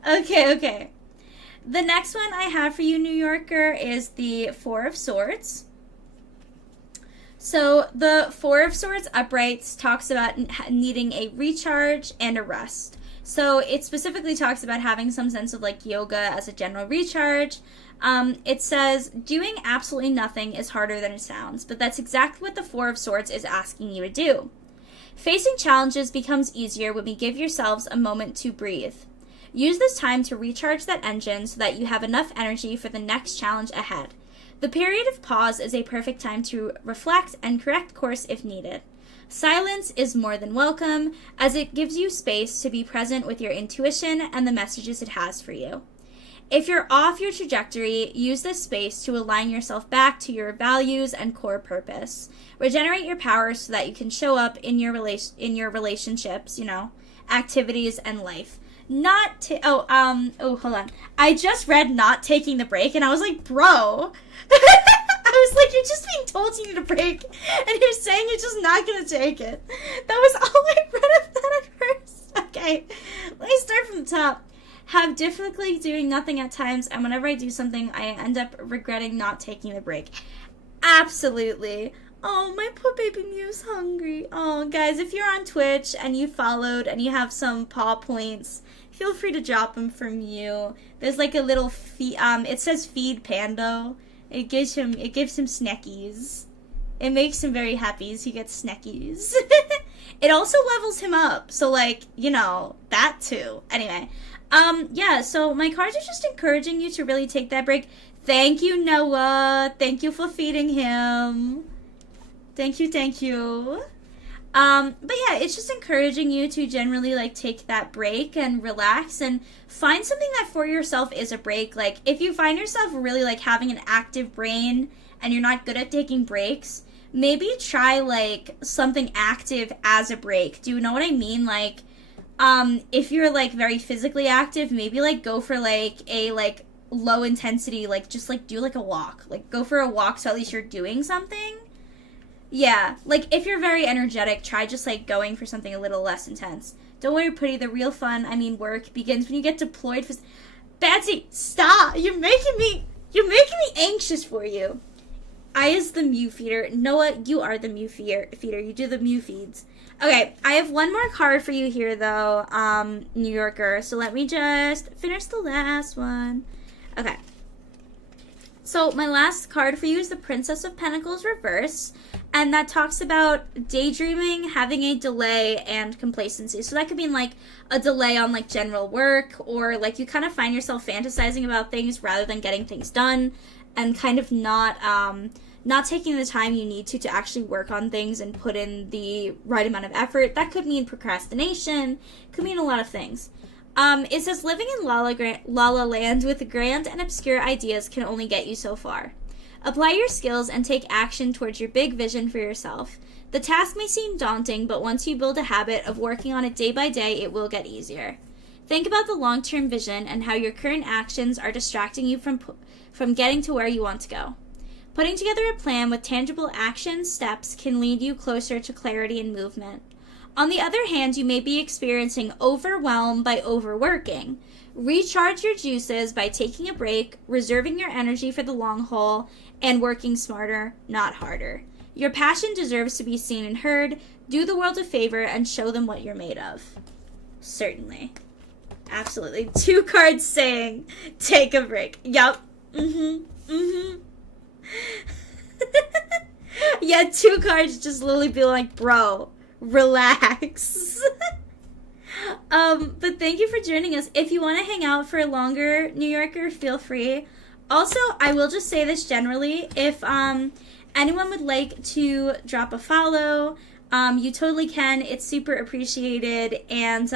Okay. The next one I have for you, New Yorker, is the Four of Swords. So the Four of Swords uprights talks about needing a recharge and a rest. So it specifically talks about having some sense of like yoga as a general recharge. It says, doing absolutely nothing is harder than it sounds, but that's exactly what the Four of Swords is asking you to do. Facing challenges becomes easier when we give yourselves a moment to breathe. Use this time to recharge that engine so that you have enough energy for the next challenge ahead. The period of pause is a perfect time to reflect and correct course if needed. Silence is more than welcome, as it gives you space to be present with your intuition and the messages it has for you. If you're off your trajectory, use this space to align yourself back to your values and core purpose. Regenerate your power so that you can show up in your relationships, activities, and life. Hold on. I just read not taking the break, and I was like, bro. I was like, you're just being told you need a break, and you're saying you're just not going to take it. That was all I read of that at first. Okay, let me start from the top. Have difficulty doing nothing at times, and whenever I do something, I end up regretting not taking the break. Absolutely. Oh, my poor baby Mew's hungry. Oh, guys, if you're on Twitch and you followed and you have some paw points, feel free to drop them for Mew. There's like a little it says feed Pando. It gives him snackies. It makes him very happy as he gets snackies. It also levels him up, so like, that too. Anyway, so my cards are just encouraging you to really take that break. Thank you, Noah. Thank you for feeding him. Thank you. But yeah, it's just encouraging you to generally like take that break and relax and find something that for yourself is a break. Like if you find yourself really like having an active brain and you're not good at taking breaks, maybe try like something active as a break. Do you know what I mean? Like, if you're like very physically active, maybe like go for like a like low intensity, like just like do like a walk. Like go for a walk so at least you're doing something. Yeah, like, if you're very energetic, try just, like, going for something a little less intense. Don't worry, Pretty, the real fun, work, begins when you get deployed for... Batsy, stop! You're making me anxious for you. I is the Mew feeder. Noah, you are the Mew feeder. You do the Mew feeds. Okay, I have one more card for you here, though, New Yorker. So let me just finish the last one. Okay. So my last card for you is the Princess of Pentacles reverse, and that talks about daydreaming, having a delay, and complacency. So that could mean like a delay on like general work, or like you kind of find yourself fantasizing about things rather than getting things done, and kind of not taking the time you need to actually work on things and put in the right amount of effort. That could mean procrastination, could mean a lot of things. It says living in La La Land with grand and obscure ideas can only get you so far. Apply your skills and take action towards your big vision for yourself. The task may seem daunting, but once you build a habit of working on it day by day, it will get easier. Think about the long-term vision and how your current actions are distracting you from getting to where you want to go. Putting together a plan with tangible action steps can lead you closer to clarity and movement. On the other hand, you may be experiencing overwhelm by overworking. Recharge your juices by taking a break, reserving your energy for the long haul, and working smarter, not harder. Your passion deserves to be seen and heard. Do the world a favor and show them what you're made of. Certainly. Absolutely. 2 cards saying, take a break. Yup. Yeah, 2 cards just literally be like, bro, relax. But thank you for joining us. If you want to hang out for longer, New Yorker, feel free. Also, I will just say this generally. If anyone would like to drop a follow, you totally can. It's super appreciated, and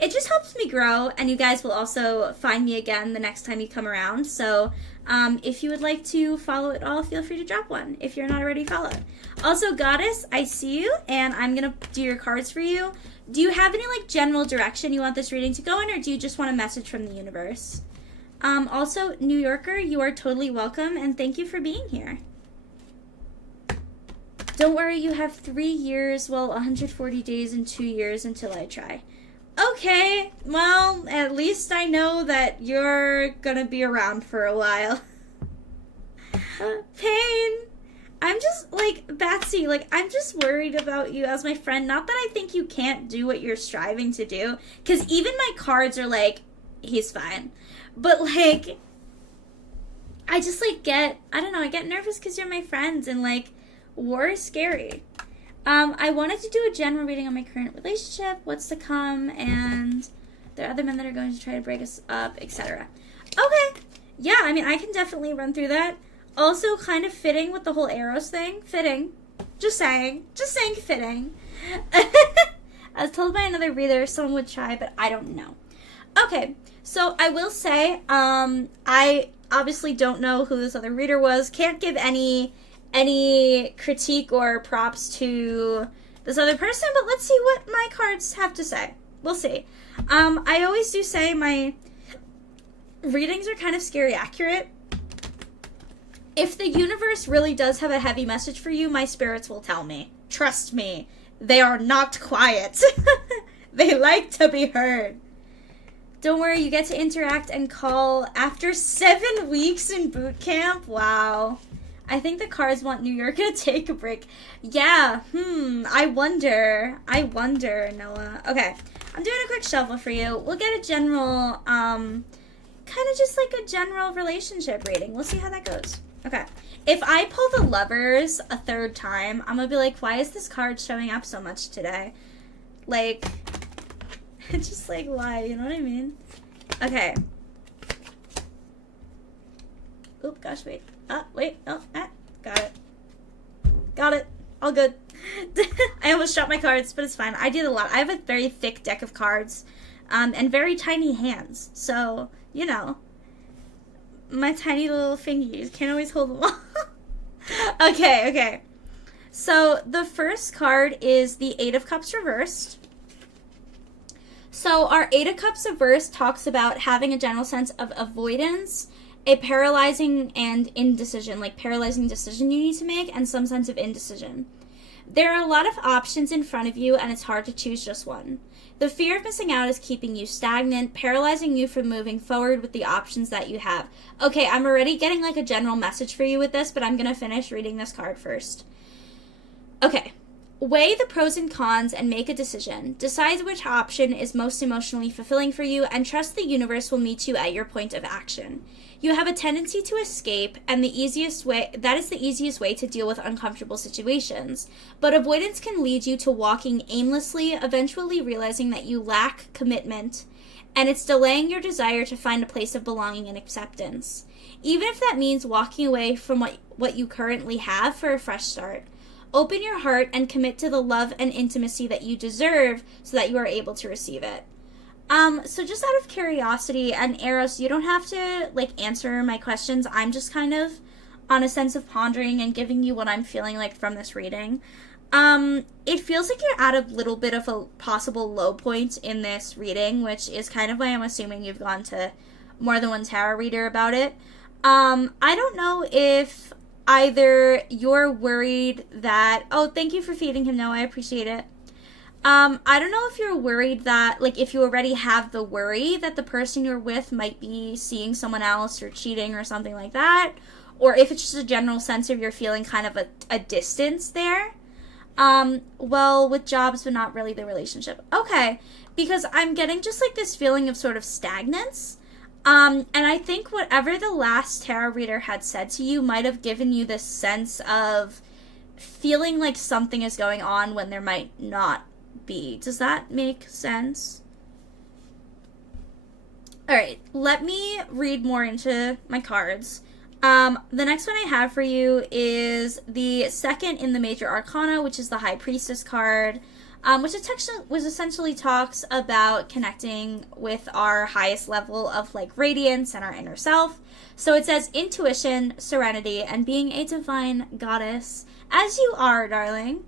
it just helps me grow, and you guys will also find me again the next time you come around. So if you would like to follow at all, feel free to drop one if you're not already followed. Also, Goddess, I see you, and I'm going to do your cards for you. Do you have any like general direction you want this reading to go in, or do you just want a message from the universe? Also, New Yorker, you are totally welcome, and thank you for being here. Don't worry, you have 3 years, well, 140 days and 2 years until I try. Okay, well, at least I know that you're gonna be around for a while. Pain. I'm just, like, Batsy, like, I'm just worried about you as my friend. Not that I think you can't do what you're striving to do, because even my cards are like, he's fine. But, like, I just, like, I don't know, I get nervous because you're my friends, and, like, war is scary. I wanted to do a general reading on my current relationship, what's to come, and there are other men that are going to try to break us up, etc. Okay. Yeah, I mean, I can definitely run through that. Also, kind of fitting with the whole Eros thing. Fitting. Just saying. Just saying fitting. I was told by another reader someone would try, but I don't know. Okay, so I will say, I obviously don't know who this other reader was. Can't give any critique or props to this other person, but let's see what my cards have to say. We'll see. I always do say my readings are kind of scary accurate. If the universe really does have a heavy message for you, my spirits will tell me. Trust me, they are not quiet. They like to be heard. Don't worry, you get to interact and call after 7 weeks in boot camp. Wow. I think the cards want New York to take a break. Yeah, I wonder, Noah. Okay, I'm doing a quick shuffle for you. We'll get a general, kind of just like a general relationship reading. We'll see how that goes. Okay, if I pull the Lovers a 3rd time, I'm gonna be like, why is this card showing up so much today? Like, just like, why, you know what I mean? Okay. Oop, gosh, wait. Got it. All good. I almost shot my cards, but it's fine. I did a lot. I have a very thick deck of cards, and very tiny hands. So, you know, my tiny little fingers can't always hold them all. Okay. So, the first card is the 8 of Cups reversed. So, our 8 of Cups reversed talks about having a general sense of avoidance, a paralyzing and indecision, like paralyzing decision you need to make, and some sense of indecision. There are a lot of options in front of you, and it's hard to choose just one. The fear of missing out is keeping you stagnant, paralyzing you from moving forward with the options that you have. Okay, I'm already getting like a general message for you with this, but I'm going to finish reading this card first. Okay. Weigh the pros and cons and make a decision. Decide which option is most emotionally fulfilling for you, and trust the universe will meet you at your point of action. You have a tendency to escape, and that is the easiest way to deal with uncomfortable situations. But avoidance can lead you to walking aimlessly, eventually realizing that you lack commitment, and it's delaying your desire to find a place of belonging and acceptance. Even if that means walking away from what you currently have for a fresh start. Open your heart and commit to the love and intimacy that you deserve so that you are able to receive it. So just out of curiosity, and Eros, you don't have to, like, answer my questions. I'm just kind of on a sense of pondering and giving you what I'm feeling like from this reading. It feels like you're at a little bit of a possible low point in this reading, which is kind of why I'm assuming you've gone to more than one tarot reader about it. I don't know if either you're worried that... Oh, thank you for feeding him, Noah. I appreciate it. I don't know if you're worried that, like, if you already have the worry that the person you're with might be seeing someone else or cheating or something like that, or if it's just a general sense of you're feeling kind of a distance there. Well, with jobs, but not really the relationship. Okay, because I'm getting just like this feeling of sort of stagnance. And I think whatever the last tarot reader had said to you might have given you this sense of feeling like something is going on when there might not be. Does that make sense? Alright, let me read more into my cards. The next one I have for you is the second in the Major Arcana, which is the High Priestess card, which essentially talks about connecting with our highest level of like radiance and our inner self. So it says intuition, serenity, and being a divine goddess, as you are, darling.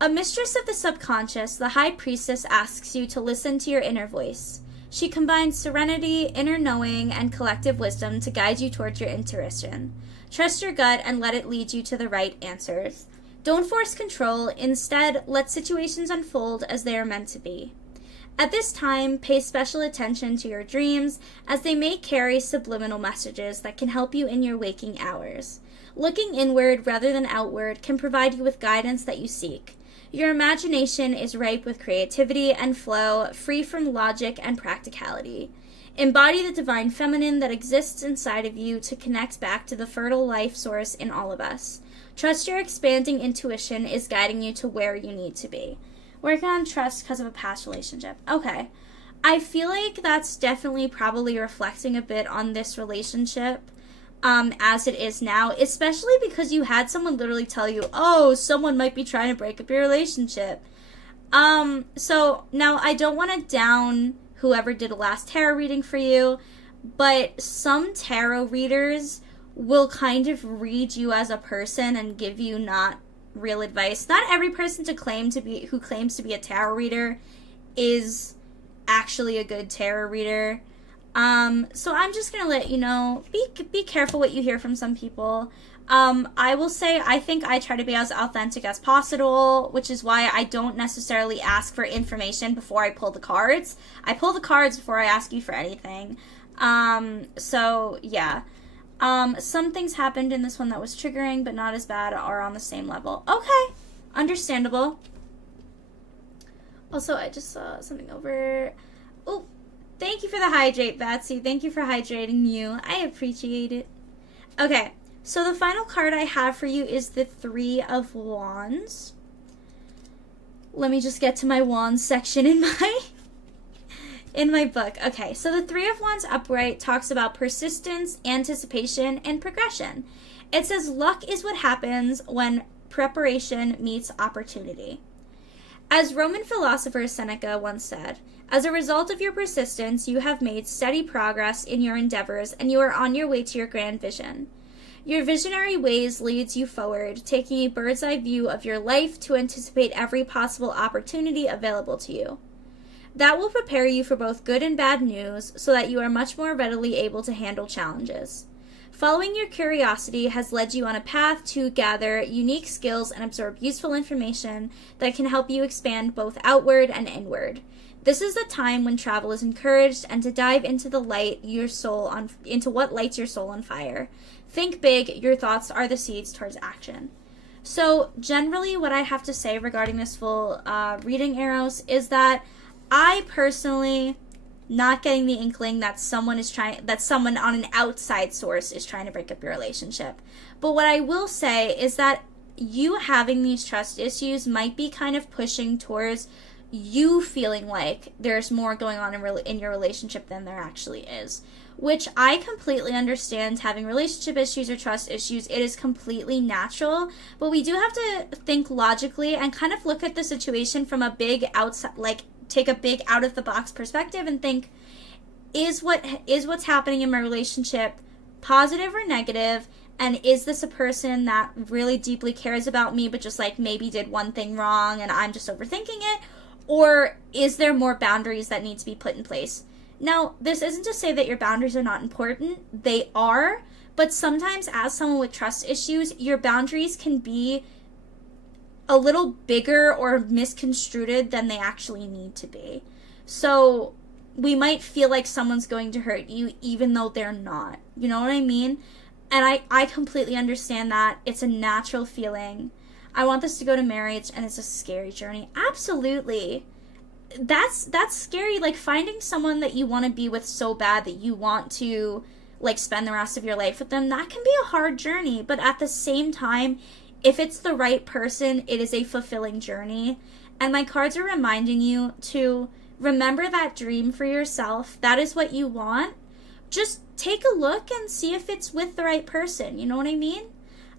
A mistress of the subconscious, the High Priestess asks you to listen to your inner voice. She combines serenity, inner knowing, and collective wisdom to guide you towards your intuition. Trust your gut and let it lead you to the right answers. Don't force control. Instead, let situations unfold as they are meant to be. At this time, pay special attention to your dreams, as they may carry subliminal messages that can help you in your waking hours. Looking inward rather than outward can provide you with guidance that you seek. Your imagination is ripe with creativity and flow, free from logic and practicality. Embody the divine feminine that exists inside of you to connect back to the fertile life source in all of us. Trust your expanding intuition is guiding you to where you need to be. Working on trust because of a past relationship. Okay. I feel like that's definitely probably reflecting a bit on this relationship. As it is now, especially because you had someone literally tell you, oh, someone might be trying to break up your relationship. So now I don't want to down whoever did a last tarot reading for you, but some tarot readers will kind of read you as a person and give you not real advice. Not every person who claims to be a tarot reader is actually a good tarot reader. So I'm just gonna let you know, be careful what you hear from some people. I will say, I think I try to be as authentic as possible, which is why I don't necessarily ask for information before I pull the cards. I pull the cards before I ask you for anything. So yeah. Some things happened in this one that was triggering, but not as bad or on the same level. Okay. Understandable. Also, I just saw something over. Oh. Thank you for the hydrate, Batsy. Thank you for hydrating you. I appreciate it. Okay, so the final card I have for you is the Three of Wands. Let me just get to my wands section in my book. Okay, so the Three of Wands upright talks about persistence, anticipation, and progression. It says luck is what happens when preparation meets opportunity. As Roman philosopher Seneca once said, as a result of your persistence, you have made steady progress in your endeavors and you are on your way to your grand vision. Your visionary ways leads you forward, taking a bird's eye view of your life to anticipate every possible opportunity available to you. That will prepare you for both good and bad news so that you are much more readily able to handle challenges. Following your curiosity has led you on a path to gather unique skills and absorb useful information that can help you expand both outward and inward. This is the time when travel is encouraged and to dive into what lights your soul on fire. Think big, your thoughts are the seeds towards action. So generally what I have to say regarding this full reading, Eros, is that I personally not getting the inkling that someone on an outside source is trying to break up your relationship. But what I will say is that you having these trust issues might be kind of pushing towards you feeling like there's more going on in your relationship than there actually is, which I completely understand. Having relationship issues or trust issues, it is completely natural, but we do have to think logically and kind of look at the situation from a big outside, like take a big out of the box perspective and think, is what's happening in my relationship positive or negative? And is this a person that really deeply cares about me but just like maybe did one thing wrong and I'm just overthinking it? Or is there more boundaries that need to be put in place? Now, this isn't to say that your boundaries are not important. They are. But sometimes as someone with trust issues, your boundaries can be a little bigger or misconstrued than they actually need to be. So we might feel like someone's going to hurt you even though they're not. You know what I mean? And I completely understand that. It's a natural feeling. I want this to go to marriage, and it's a scary journey. Absolutely. That's scary, like finding someone that you want to be with so bad that you want to like spend the rest of your life with them. That can be a hard journey, but at the same time, if it's the right person, it is a fulfilling journey. And my cards are reminding you to remember that dream for yourself. That is what you want. Just take a look and see if it's with the right person. You know what I mean?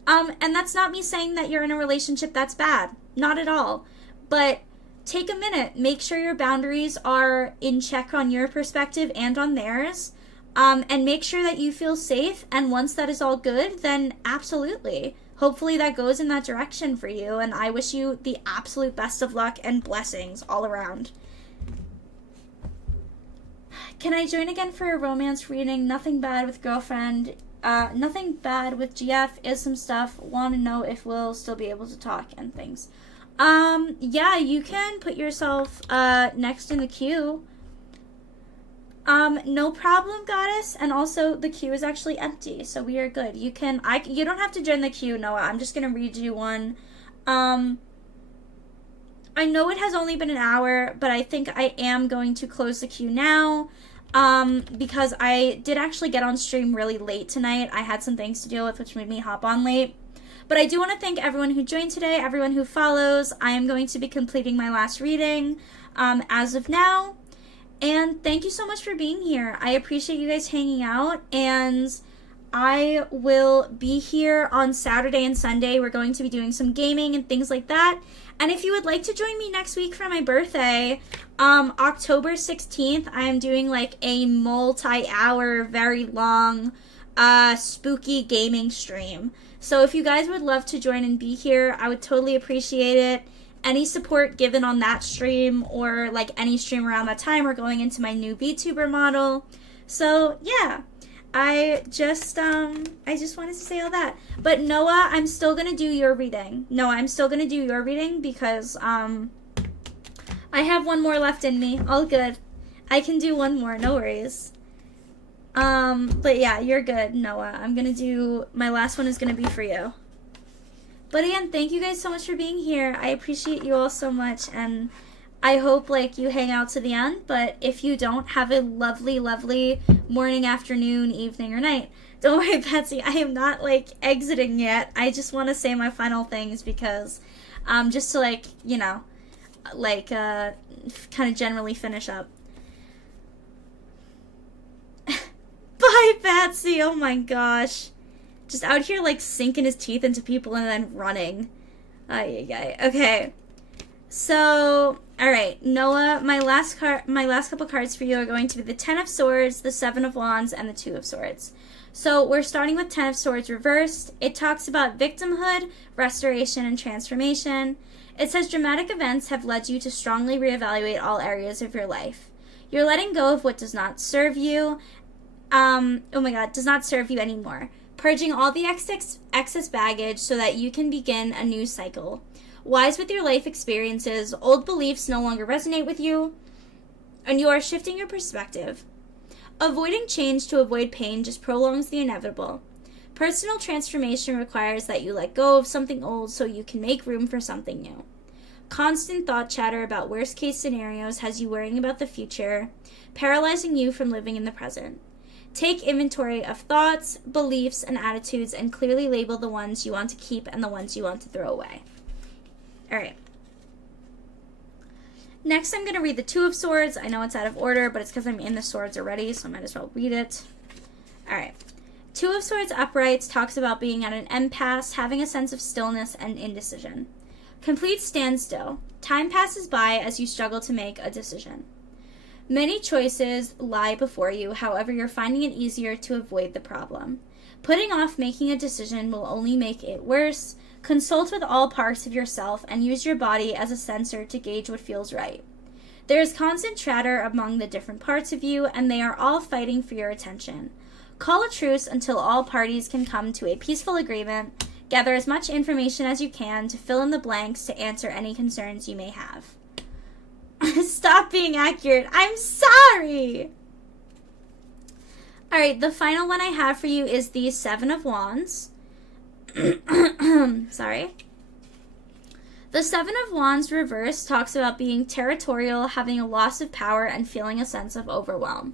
And that's not me saying that you're in a relationship that's bad. Not at all. But take a minute. Make sure your boundaries are in check on your perspective and on theirs. And make sure that you feel safe. And once that is all good, then absolutely. Hopefully that goes in that direction for you. And I wish you the absolute best of luck and blessings all around. Can I join again for a romance reading? Nothing bad with girlfriend. Nothing bad with GF is some stuff. Want to know if we'll still be able to talk and things. Yeah, you can put yourself next in the queue. No problem, goddess. And also the queue is actually empty, so we are good. You don't have to join the queue, Noah. I'm just gonna read you one. I know it has only been an hour, but I think I am going to close the queue now. Because I did actually get on stream really late tonight. I had some things to deal with, which made me hop on late. But I do want to thank everyone who joined today, everyone who follows. I am going to be completing my last reading as of now. And thank you so much for being here. I appreciate you guys hanging out. And I will be here on Saturday and Sunday. We're going to be doing some gaming and things like that. And if you would like to join me next week for my birthday, October 16th, I am doing like a multi-hour, very long, spooky gaming stream. So if you guys would love to join and be here, I would totally appreciate it. Any support given on that stream or like any stream around that time, we're going into my new VTuber model. So yeah. I just wanted to say all that. But Noah, I'm still going to do your reading. Because, I have one more left in me. All good. I can do one more. No worries. But yeah, you're good, Noah. I'm going to do, my last one is going to be for you. But again, thank you guys so much for being here. I appreciate you all so much. And I hope, like, you hang out to the end, but if you don't, have a lovely, lovely morning, afternoon, evening, or night. Don't worry, Betsy, I am not, like, exiting yet. I just want to say my final things because, just to, like, you know, like, kind of generally finish up. Bye, Betsy, oh my gosh. Just out here, like, sinking his teeth into people and then running. Okay. So, alright, Noah, my last couple cards for you are going to be the 10 of Swords, the 7 of Wands, and the 2 of Swords. So, we're starting with 10 of Swords reversed. It talks about victimhood, restoration, and transformation. It says dramatic events have led you to strongly reevaluate all areas of your life. You're letting go of what does not serve you, does not serve you anymore. Purging all the excess baggage so that you can begin a new cycle. Wise with your life experiences, old beliefs no longer resonate with you, and you are shifting your perspective. Avoiding change to avoid pain just prolongs the inevitable. Personal transformation requires that you let go of something old so you can make room for something new. Constant thought chatter about worst-case scenarios has you worrying about the future, paralyzing you from living in the present. Take inventory of thoughts, beliefs, and attitudes and clearly label the ones you want to keep and the ones you want to throw away. Alright. Next, I'm going to read the 2 of Swords. I know it's out of order, but it's because I'm in the Swords already, so I might as well read it. Alright. 2 of Swords uprights talks about being at an impasse, having a sense of stillness and indecision. Complete standstill. Time passes by as you struggle to make a decision. Many choices lie before you, however, you're finding it easier to avoid the problem. Putting off making a decision will only make it worse. Consult with all parts of yourself and use your body as a sensor to gauge what feels right. There is constant chatter among the different parts of you, and they are all fighting for your attention. Call a truce until all parties can come to a peaceful agreement. Gather as much information as you can to fill in the blanks to answer any concerns you may have. Stop being accurate. I'm sorry. Alright, the final one I have for you is the 7 of Wands. Sorry. The Seven of Wands reverse talks about being territorial, having a loss of power, and feeling a sense of overwhelm.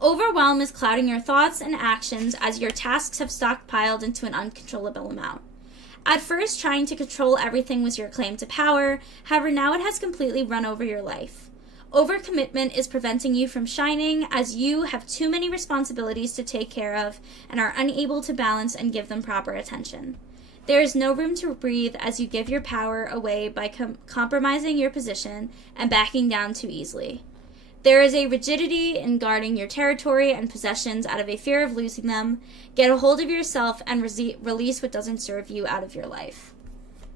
Overwhelm is clouding your thoughts and actions as your tasks have stockpiled into an uncontrollable amount. At first, trying to control everything was your claim to power, however, now it has completely run over your life. Overcommitment is preventing you from shining as you have too many responsibilities to take care of and are unable to balance and give them proper attention. There is no room to breathe as you give your power away by compromising your position and backing down too easily. There is a rigidity in guarding your territory and possessions out of a fear of losing them. Get a hold of yourself and release what doesn't serve you out of your life.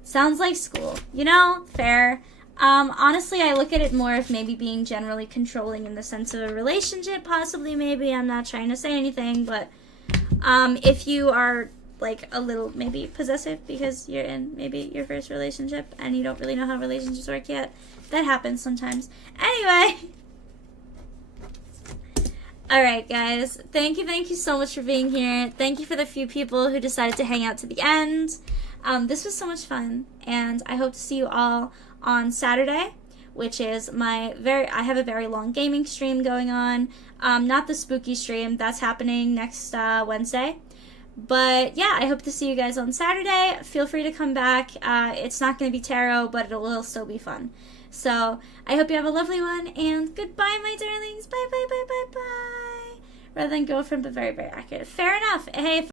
Sounds like school. You know, fair. Honestly, I look at it more of maybe being generally controlling in the sense of a relationship, possibly, maybe. I'm not trying to say anything, but if you are like a little maybe possessive because you're in maybe your first relationship and you don't really know how relationships work yet, that happens sometimes. Anyway. Alright, guys. Thank you so much for being here. Thank you for the few people who decided to hang out to the end. This was so much fun, and I hope to see you all on Saturday, which is I have a very long gaming stream going on. Not the spooky stream, that's happening next Wednesday. But yeah, I hope to see you guys on Saturday. Feel free to come back. It's not going to be tarot, but it will still be fun. So I hope you have a lovely one, and goodbye, my darlings. Bye, bye, bye, bye, bye. Rather than girlfriend, but very, very accurate. Fair enough. Hey.